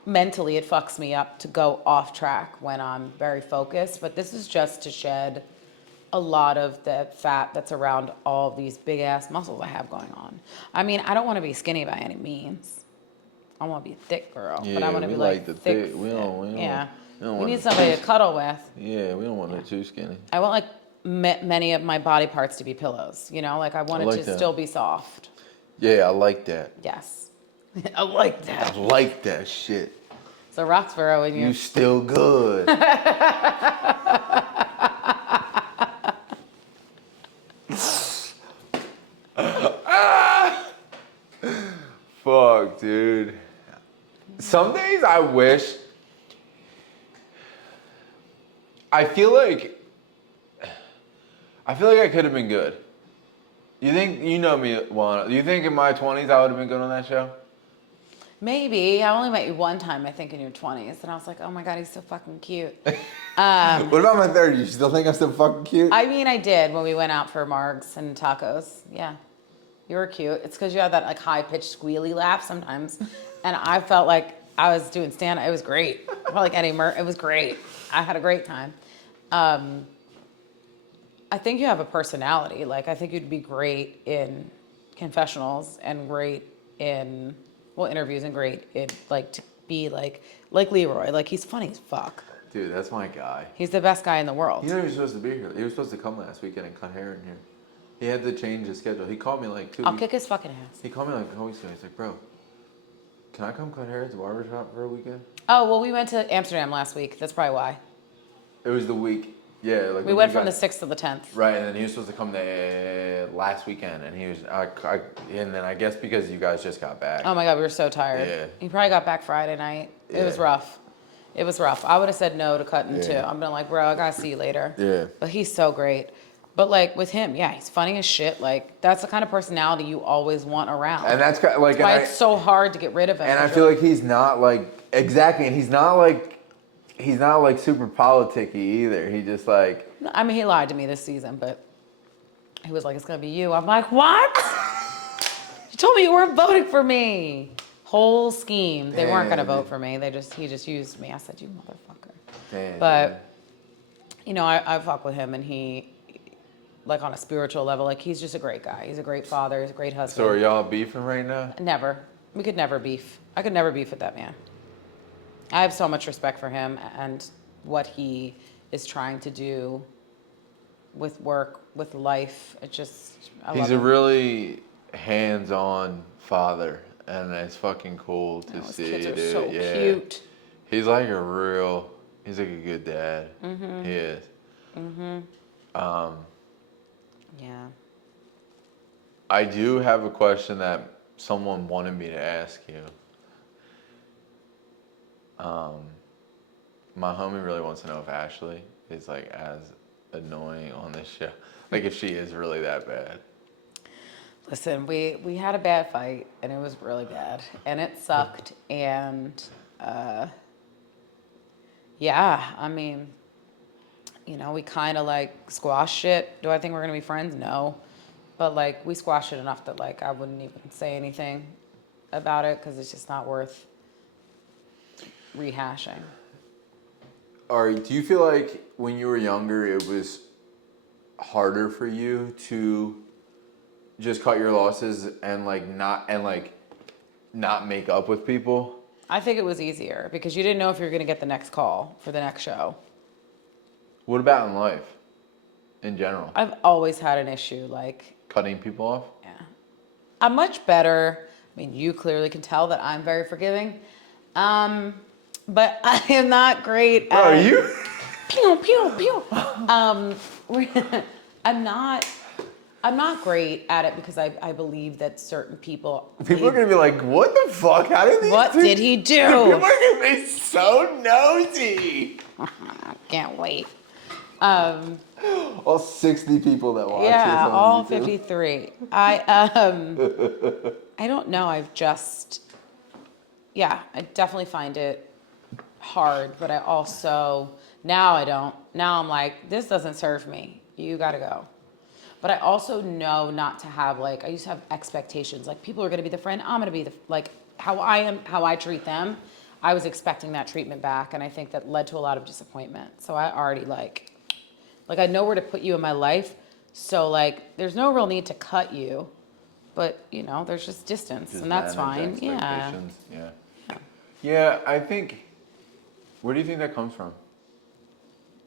mentally it fucks me up to go off track when I'm very focused, but this is just to shed a lot of the fat that's around all these big ass muscles I have going on. I mean, I don't want to be skinny by any means. I want to be a thick girl, but I want to be like the thick. We don't We need somebody to cuddle with. Yeah, we don't want it too skinny. I want like many of my body parts to be pillows, you know, like I want it to still be soft. Yeah, I like that. Yes. I like that. I like that shit. So Roxborough and you still good. Fuck, dude. Some days I wish. I feel like I could have been good. You think, you know me, Juana, do you think in my 20s I would have been good on that show? Maybe. I only met you one time, I think, in your 20s. And I was like, oh my God, he's so fucking cute. What about my 30s? You still think I'm so fucking cute? I mean, I did when we went out for margs and tacos. Yeah. You were cute. It's because you had that like high-pitched squealy laugh sometimes. And I felt like I was doing stand-up. It was great. I felt like Eddie Murphy. It was great. I had a great time. I think you have a personality. Like, I think you'd be great in confessionals and great in, well, interviews and great in, like, to be like Leroy. Like, he's funny as fuck. Dude, that's my guy. He's the best guy in the world. You know he was supposed to be here. He was supposed to come last weekend and cut hair in here. He had to change his schedule. He called me like 2 weeks. I'll kick his fucking ass. He called me like 2 weeks ago. He's like, bro, can I come cut hair at the barbershop for a weekend? Oh, well, we went to Amsterdam last week. That's probably why. It was the week. Yeah, like We went from the 6th to the 10th. Right, and then he was supposed to come there last weekend, and he was, and then I guess because you guys just got back. Oh my God, we were so tired. Yeah. He probably got back Friday night. Yeah. It was rough. It was rough. I would have said no to cutting too. Yeah. I'm been like, bro, I gotta see you later. Yeah. But he's so great. But like with him, yeah, he's funny as shit. Like that's the kind of personality you always want around. And that's kind of, like, That's why it's so hard to get rid of him. and I feel like he's not like exactly, and he's not like super politicky either. He just like. I mean, he lied to me this season, but he was like, it's gonna be you. I'm like, what? You told me you weren't voting for me. Whole scheme. They weren't gonna vote for me. He just used me. I said, you motherfucker. Damn. But you know, I fuck with him, and he, like on a spiritual level, like he's just a great guy. He's a great father. He's a great husband. So are y'all beefing right now? Never. We could never beef. I could never beef with that man. I have so much respect for him and what he is trying to do with work, with life. It just, He's a really hands-on father, and it's fucking cool to see. His kids are dude. so Yeah. cute. He's like he's like a good dad. Mm-hmm. He is. Mm-hmm. Yeah. I do have a question that someone wanted me to ask you. My homie really wants to know if Ashley is like as annoying on this show. Like if she is really that bad. Listen, we had a bad fight, and it was really bad, and it sucked, and yeah, I mean, you know, we kind of like squashed it. Do I think we're gonna be friends? No, but like we squashed it enough that like I wouldn't even say anything about it because it's just not worth rehashing. Do you feel like when you were younger it was harder for you to just cut your losses and not make up with people? I think it was easier because you didn't know if you were gonna get the next call for the next show. What about in life, in general? I've always had an issue like Cutting people off? yeah. I'm much better. I mean, you clearly can tell that I'm very forgiving. But I am not great at... Are you? Pew, pew, pew. I'm not great at it because I believe that certain people... People are going to be like, what the fuck? How did What did he do? People are going to be so nosy. Can't wait. All 60 people that watch Yeah, this on all YouTube. 53. I don't know. I definitely find it hard, but I also, now I don't. Now I'm like, this doesn't serve me. You gotta go. But I also know not to have like, I used to have expectations. Like people are gonna be the friend, I'm gonna be like, how I treat them. I was expecting that treatment back, and I think that led to a lot of disappointment. So I already like I know where to put you in my life. So like, there's no real need to cut you, but you know, there's just distance, Just and that's manage fine. Yeah. expectations. Yeah, I think, where do you think that comes from?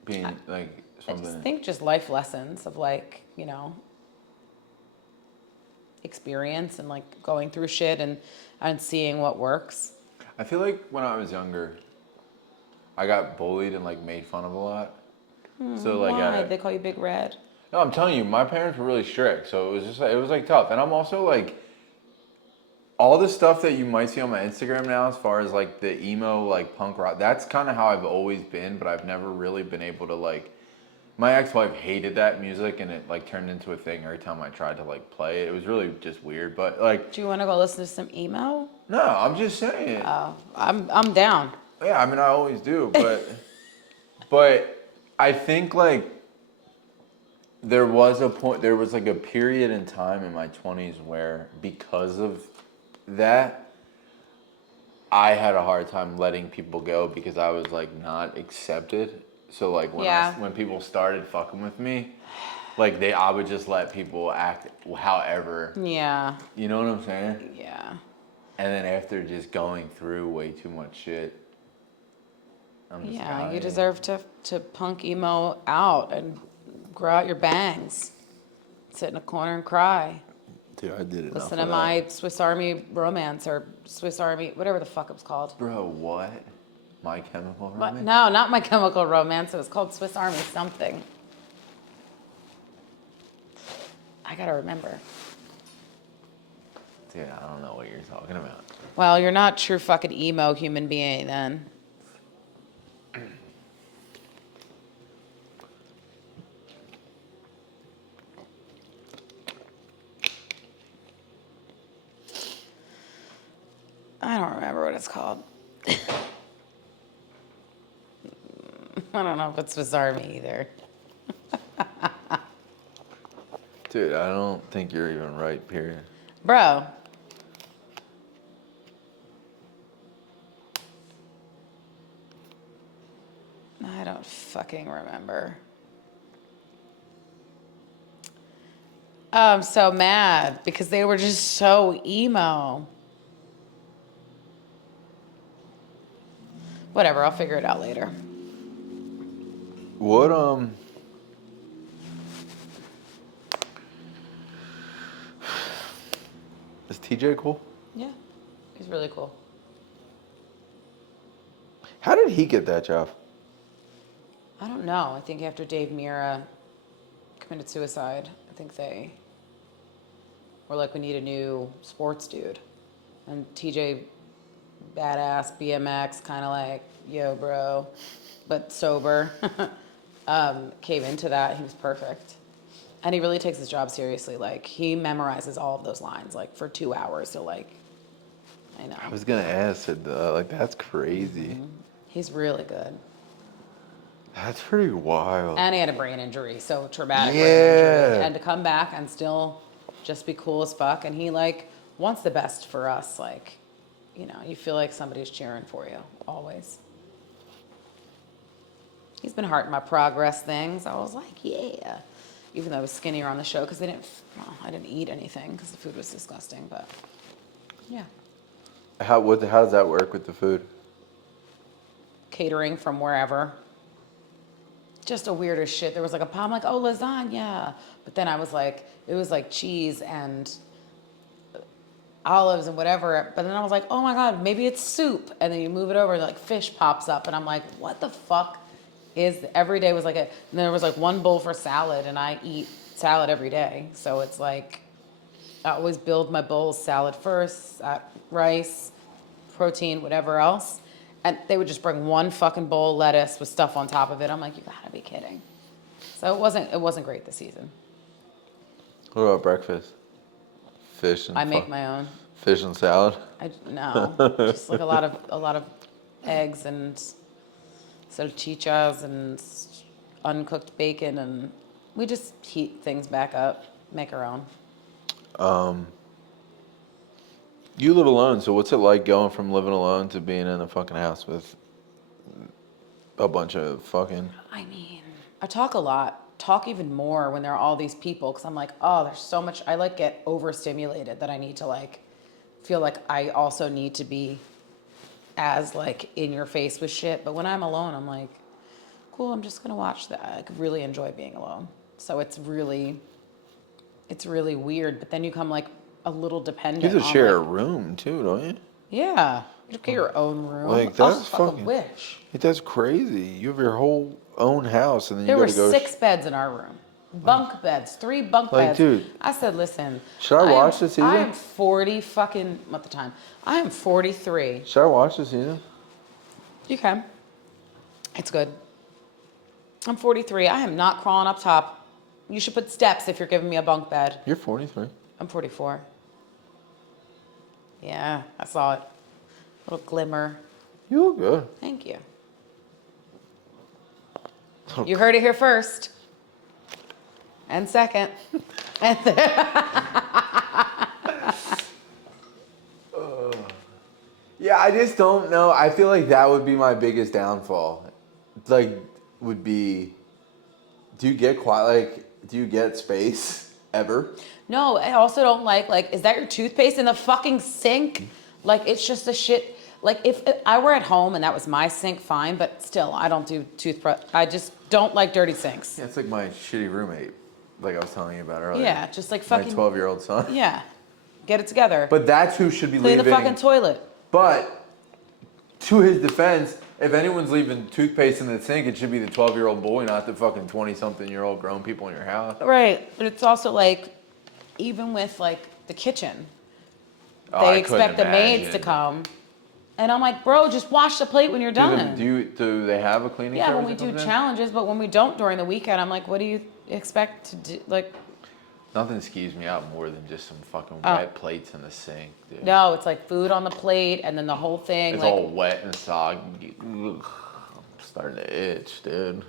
Being like I something. just think just life lessons of like, you know, experience and like going through shit and seeing what works. I feel like when I was younger, I got bullied and like made fun of a lot. So like Why? They call you Big Red? no, I'm telling you, my parents were really strict, so it was just like, it was like tough. And I'm also like, all the stuff that you might see on my Instagram now, as far as like the emo, like punk rock, that's kind of how I've always been, but I've never really been able to like, my ex-wife hated that music, and it like turned into a thing every time I tried to like play it. It was really just weird, but like, Do you want to go listen to some emo? No, I'm just saying. I'm down. Yeah, I mean, I always do, but I think like there was a point, there was like a period in time in my 20s where because of that, I had a hard time letting people go because I was like not accepted. So like Yeah. when people started fucking with me, like I would just let people act however. Yeah. You know what I'm saying? Yeah. And then after just going through way too much shit, I'm just Yeah, like, you deserve to punk emo out and grow out your bangs. Sit in a corner and cry. dude, I did enough Listen of to that. my Swiss Army Romance or Swiss Army, whatever the fuck it was called. Bro, what? My Chemical What? Romance? No, not My Chemical Romance. It was called Swiss Army something. I gotta remember. Dude, I don't know what you're talking about. Well, you're not true fucking emo human being then. I don't remember what it's called. I don't know if it's Swiss Army either. Dude, I don't think you're even right, period. Bro. I don't fucking remember. I'm so mad because they were just so emo. Whatever, I'll figure it out later. What, is TJ cool? Yeah, he's really cool. How did he get that job? I don't know. I think after Dave Mira committed suicide, I think they were like, we need a new sports dude. And TJ, badass, BMX, kind of like, yo, bro, but sober, came into that. He was perfect. And he really takes his job seriously. Like, he memorizes all of those lines, like, for 2 hours. So, like, I know. I was gonna ask it, like, that's crazy. Mm-hmm. He's really good. That's pretty wild. And he had a brain injury, so traumatic brain Yeah. injury. And to come back and still just be cool as fuck. And he, like, wants the best for us. Like, you know, you feel like somebody's cheering for you, always. He's been hearting my progress things. I was like, yeah. Even though I was skinnier on the show, because I didn't eat anything because the food was disgusting, but yeah. How does that work with the food? Catering from wherever. Just a weird as shit. There was like a pot, I'm like, oh, lasagna. But then I was like, it was like cheese and olives and whatever. But then I was like, oh my God, maybe it's soup. And then you move it over and like fish pops up. And I'm like, what the fuck every day was like and there was like one bowl for salad and I eat salad every day. So it's like, I always build my bowls salad first, rice, protein, whatever else. And they would just bring one fucking bowl of lettuce with stuff on top of it. I'm like, you gotta be kidding. So it wasn't great this season. What about breakfast? Fish and I make my own. fish and salad. No, just like a lot of eggs and salchichas and uncooked bacon, and we just heat things back up, make our own. You live alone, so what's it like going from living alone to being in a fucking house with a bunch of fucking... I mean, I talk a lot. Talk even more when there are all these people, because I'm like, oh, there's so much. I like get overstimulated that I need to like feel like I also need to be as like in your face with shit. But when I'm alone, I'm like, cool, I'm just gonna watch that. I could really enjoy being alone. So it's really weird. But then you come like a little dependent. You have to on, share a like, room too, don't you? yeah, you get your own room. Like, Oh, that's fucking fucking... wish. That's crazy. You have your whole own house, and then There you were gotta go... 6 beds in our room. Bunk beds, 3 bunk Like, beds. dude. I said, listen. Should I watch this I season? am 40 fucking, what the time? I am 43. Should I watch this season? You can. It's good. I'm 43. I am not crawling up top. You should put steps if you're giving me a bunk bed. You're 43. I'm 44. Yeah, I saw it. Little glimmer. You look good. Thank you. You heard it here first. And second. And Yeah, I just don't know. I feel like that would be my biggest downfall. Like, would be, do you get quiet? Like, do you get space ever? No, I also don't like, is that your toothpaste in the fucking sink? Like, it's just a shit. Like, if I were at home and that was my sink, fine, but still, I don't do toothbrush. I just don't like dirty sinks. Yeah, it's like my shitty roommate, like I was telling you about earlier. Yeah, just like fucking. My 12-year-old son. Yeah, get it together. But that's who should be Clean leaving. the fucking toilet. But to his defense, if anyone's leaving toothpaste in the sink, it should be the 12-year-old boy, not the fuking 20-something-year-old grown people in your house. Right, but it's also like, even with like the kitchen, Oh, I they expect the couldn't maids to imagine. come, and I'm like, bro, just wash the plate when you're done. Do they have a cleaning Yeah, service when we that do comes in? challenges, but when we don't during the weekend, I'm like, what do you expect to do? Like, Nothing skeeves me out more than just some fucking Oh. wet plates in the sink, dude. no, it's like food on the plate, and then the whole thing. It's like, all wet and soggy. Ugh, I'm starting to itch, dude.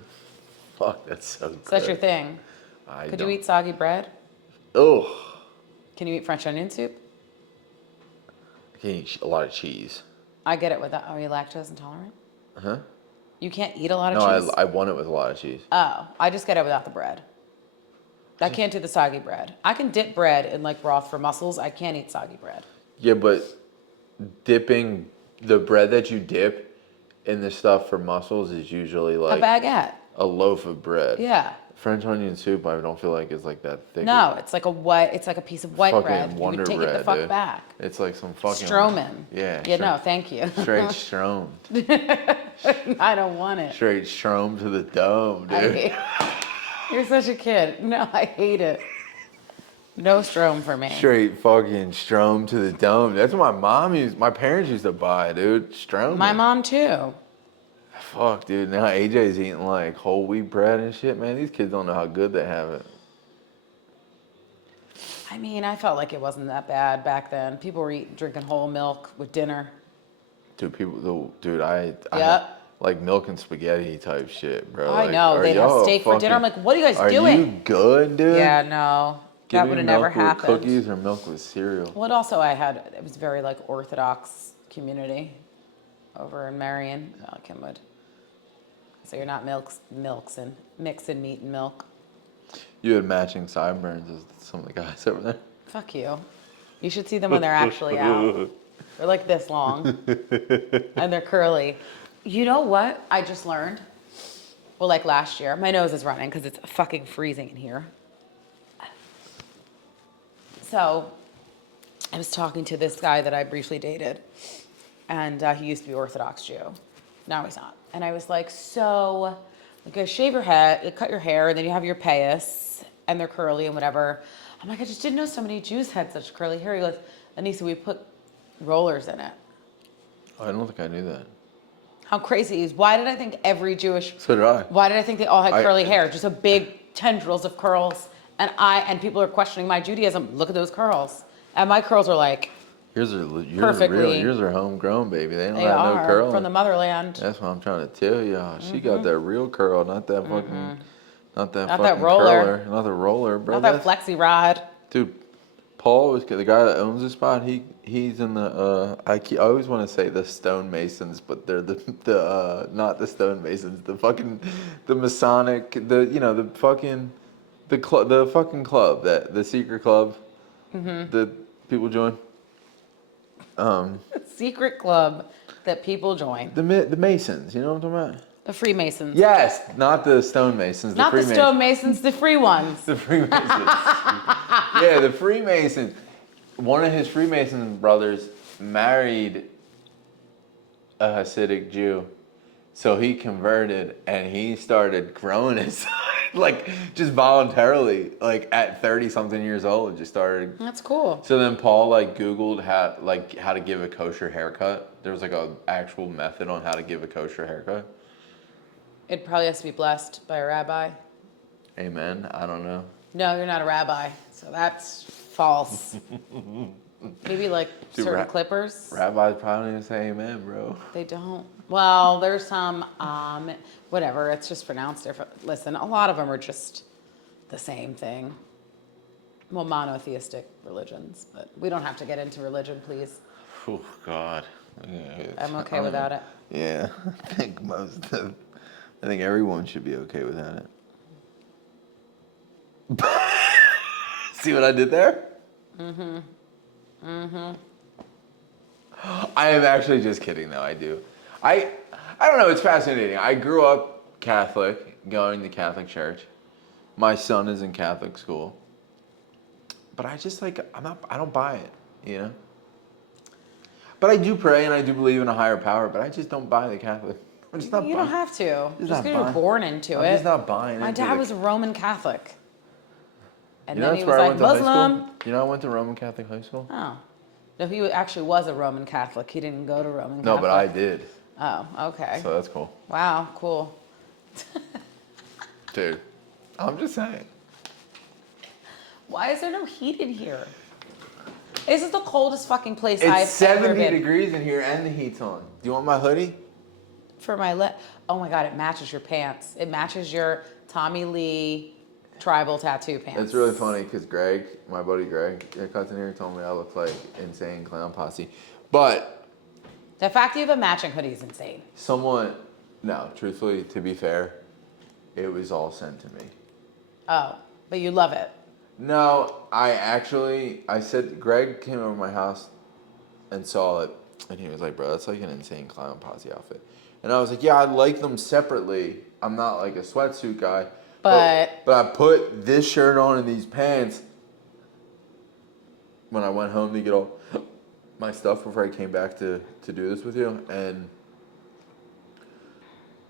Fuck, that's so good. so that's your thing. Could you eat soggy bread? Oh, Can you eat French onion soup? I can eat a lot of cheese. I get it without. Are you lactose intolerant? Huh? You can't eat a lot of No, cheese. I want it with a lot of cheese. Oh, I just get it without the bread. I can't do the soggy bread. I can dip bread in like broth for mussels. I can't eat soggy bread. Yeah, but dipping the bread that you dip in the stuff for mussels is usually A like baguette. a loaf of bread. Yeah. French onion soup, I don't feel like is like that thick. No, it's like a piece of white Fucking bread. You Wonder would take it the Bread, fuck dude. back. It's like some fucking Stroman. Yeah. Yeah, no, thank you. Straight Strom. I don't want it. Straight Strom to the dome, I dude. hate You're such a kid. No, I hate it. No Strom for me. Straight fucking Strom to the dome. That's what my parents used to buy, dude. Strom. My mom too. Fuck, dude. Now AJ's eating like whole wheat bread and shit, man. These kids don't know how good they have it. I mean, I felt like it wasn't that bad back then. People were drinking whole milk with dinner. Dude, I Yep. like milk and spaghetti type shit, bro. I Like, know. are They'd have y'all steak for dinner. I'm fucking- like, what are you guys Are doing? you good, dude? Yeah, no. Give That me would have milk never with happened. cookies or milk with cereal. Well, it also it was very like Orthodox community over in Marion, Kenwood. So you're not mixing meat and milk. You had matching sideburns as some of the guys over there. Fuck you. You should see them when they're actually out. They're like this long and they're curly. You know what I just learned? Well, like last year, my nose is running because it's fucking freezing in here. So I was talking to this guy that I briefly dated, and he used to be Orthodox Jew. Now he's not. And I was like, so, like, shave your head, cut your hair, and then you have your payas, and they're curly and whatever. I'm like, I just didn't know so many Jews had such curly hair. He goes, Aneesa, we put rollers in it. Oh, I don't think I knew that. How crazy is? Why did I think every Jewish? So did I. Why did I think they all had curly hair? Just a big tendrils of curls, and people are questioning my Judaism. Look at those curls, and my curls are like Yours are Perfectly. real. Yours are homegrown, baby. They don't they have no are curl. from the motherland. That's what I'm trying to tell y'all. She got that real curl, not that fucking, not that Not fucking that roller. curler, not the roller, bro. Not that flexi rod. Dude, Paul was the guy that owns the spot. He's in the I always want to say the stonemasons, but they're the not the stonemasons. The fucking the Masonic. The fucking the fucking club that the secret club. The people join. Secret club that people join. The Masons. You know what I'm talking about? The Freemasons. Yes, not the stonemasons. Not the stonemasons, the free ones. The Freemasons. Yeah, the Freemasons. One of his Freemason brothers married a Hasidic Jew. So he converted and he started growing his like just voluntarily, like at 30-something years old, just started. That's cool. So then Paul like Googled how to give a kosher haircut. There was like a actual method on how to give a kosher haircut. It probably has to be blessed by a rabbi. Amen. I don't know. No, you're not a rabbi, so that's false. Maybe like Dude, certain clippers. Rabbis probably don't even say amen, bro. They don't. Well, there's some, whatever. It's just pronounced different. Listen, a lot of them are just the same thing. Well, monotheistic religions, but we don't have to get into religion, please. Oh, God. Yeah, I'm okay without it. Yeah, I think everyone should be okay without it. See what I did there? I am actually just kidding, though. I do. I don't know. It's fascinating. I grew up Catholic, going to Catholic church. My son is in Catholic school. But I just I don't buy it, you know? But I do pray and I do believe in a higher power, but I just don't buy the Catholic. I'm just not You buying. don't have to. Just not because you're buying. born into I'm it. just not buying My into dad the- was a Roman Catholic. And You know then that's he where was I like, went to high Muslim. school? You know I went to Roman Catholic high school? Oh. No, he actually was a Roman Catholic. He didn't go to Roman Catholic. No, but I did. Oh, okay. So that's cool. Wow, cool. Dude, I'm just saying. Why is there no heat in here? This is the coldest fucking place It's I've ever 70 been. degrees in here and the heat's on. Do you want my hoodie? For my oh my God, it matches your pants. It matches your Tommy Lee tribal tattoo pants. It's really funny because Greg, my buddy Greg, your cousin here, told me I look like Insane Clown Posse. But The fact that you have a matching hoodie is insane. no, truthfully, to be fair, it was all sent to me. Oh, but you love it. No, I said, Greg came over to my house and saw it, and he was like, bro, that's like an Insane Clown Posse outfit. And I was like, yeah, I like them separately. I'm not like a sweatsuit guy. But I put this shirt on and these pants when I went home to get all my stuff before I came back to do this with you. And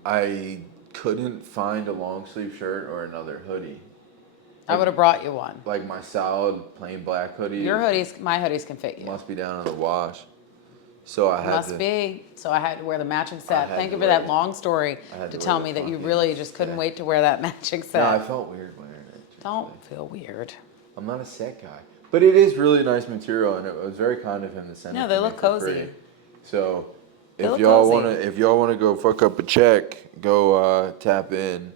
I couldn't find a long sleeve shirt or another hoodie. I would have brought you one. Like my solid plain black hoodie. My hoodies can fit you. Must be down in the wash. So I had So I had to wear the matching set. Thank you for that long story to tell me that you really just couldn't wait to wear that matching set. No, I felt weird wearing it. Don't feel weird. I'm not a set guy. But it is really nice material, and it was very kind of him to send it to me. No, they look for cozy. free. So They if look y'all cozy. wanna go fuck up a check, go tap in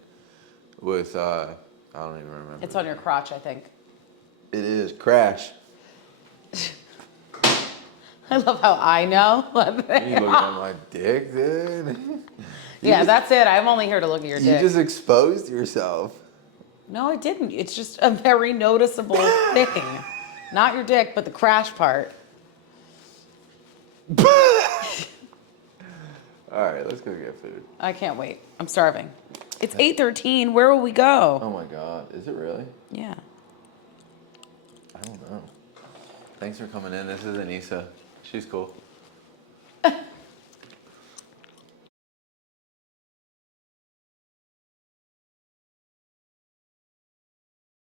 with I don't even remember. It's on your crotch, I think. It is Crash. I love how I know. You looking at my dick, dude? Yeah, that's it. I'm only here to look at your You dick. just exposed yourself. No, I didn't. It's just a very noticeable thing. Not your dick, but the crash part. All right, let's go get food. I can't wait. I'm starving. It's 8:13. Where will we go? Oh my God, is it really? Yeah. I don't know. Thanks for coming in. This is Aneesa. She's cool.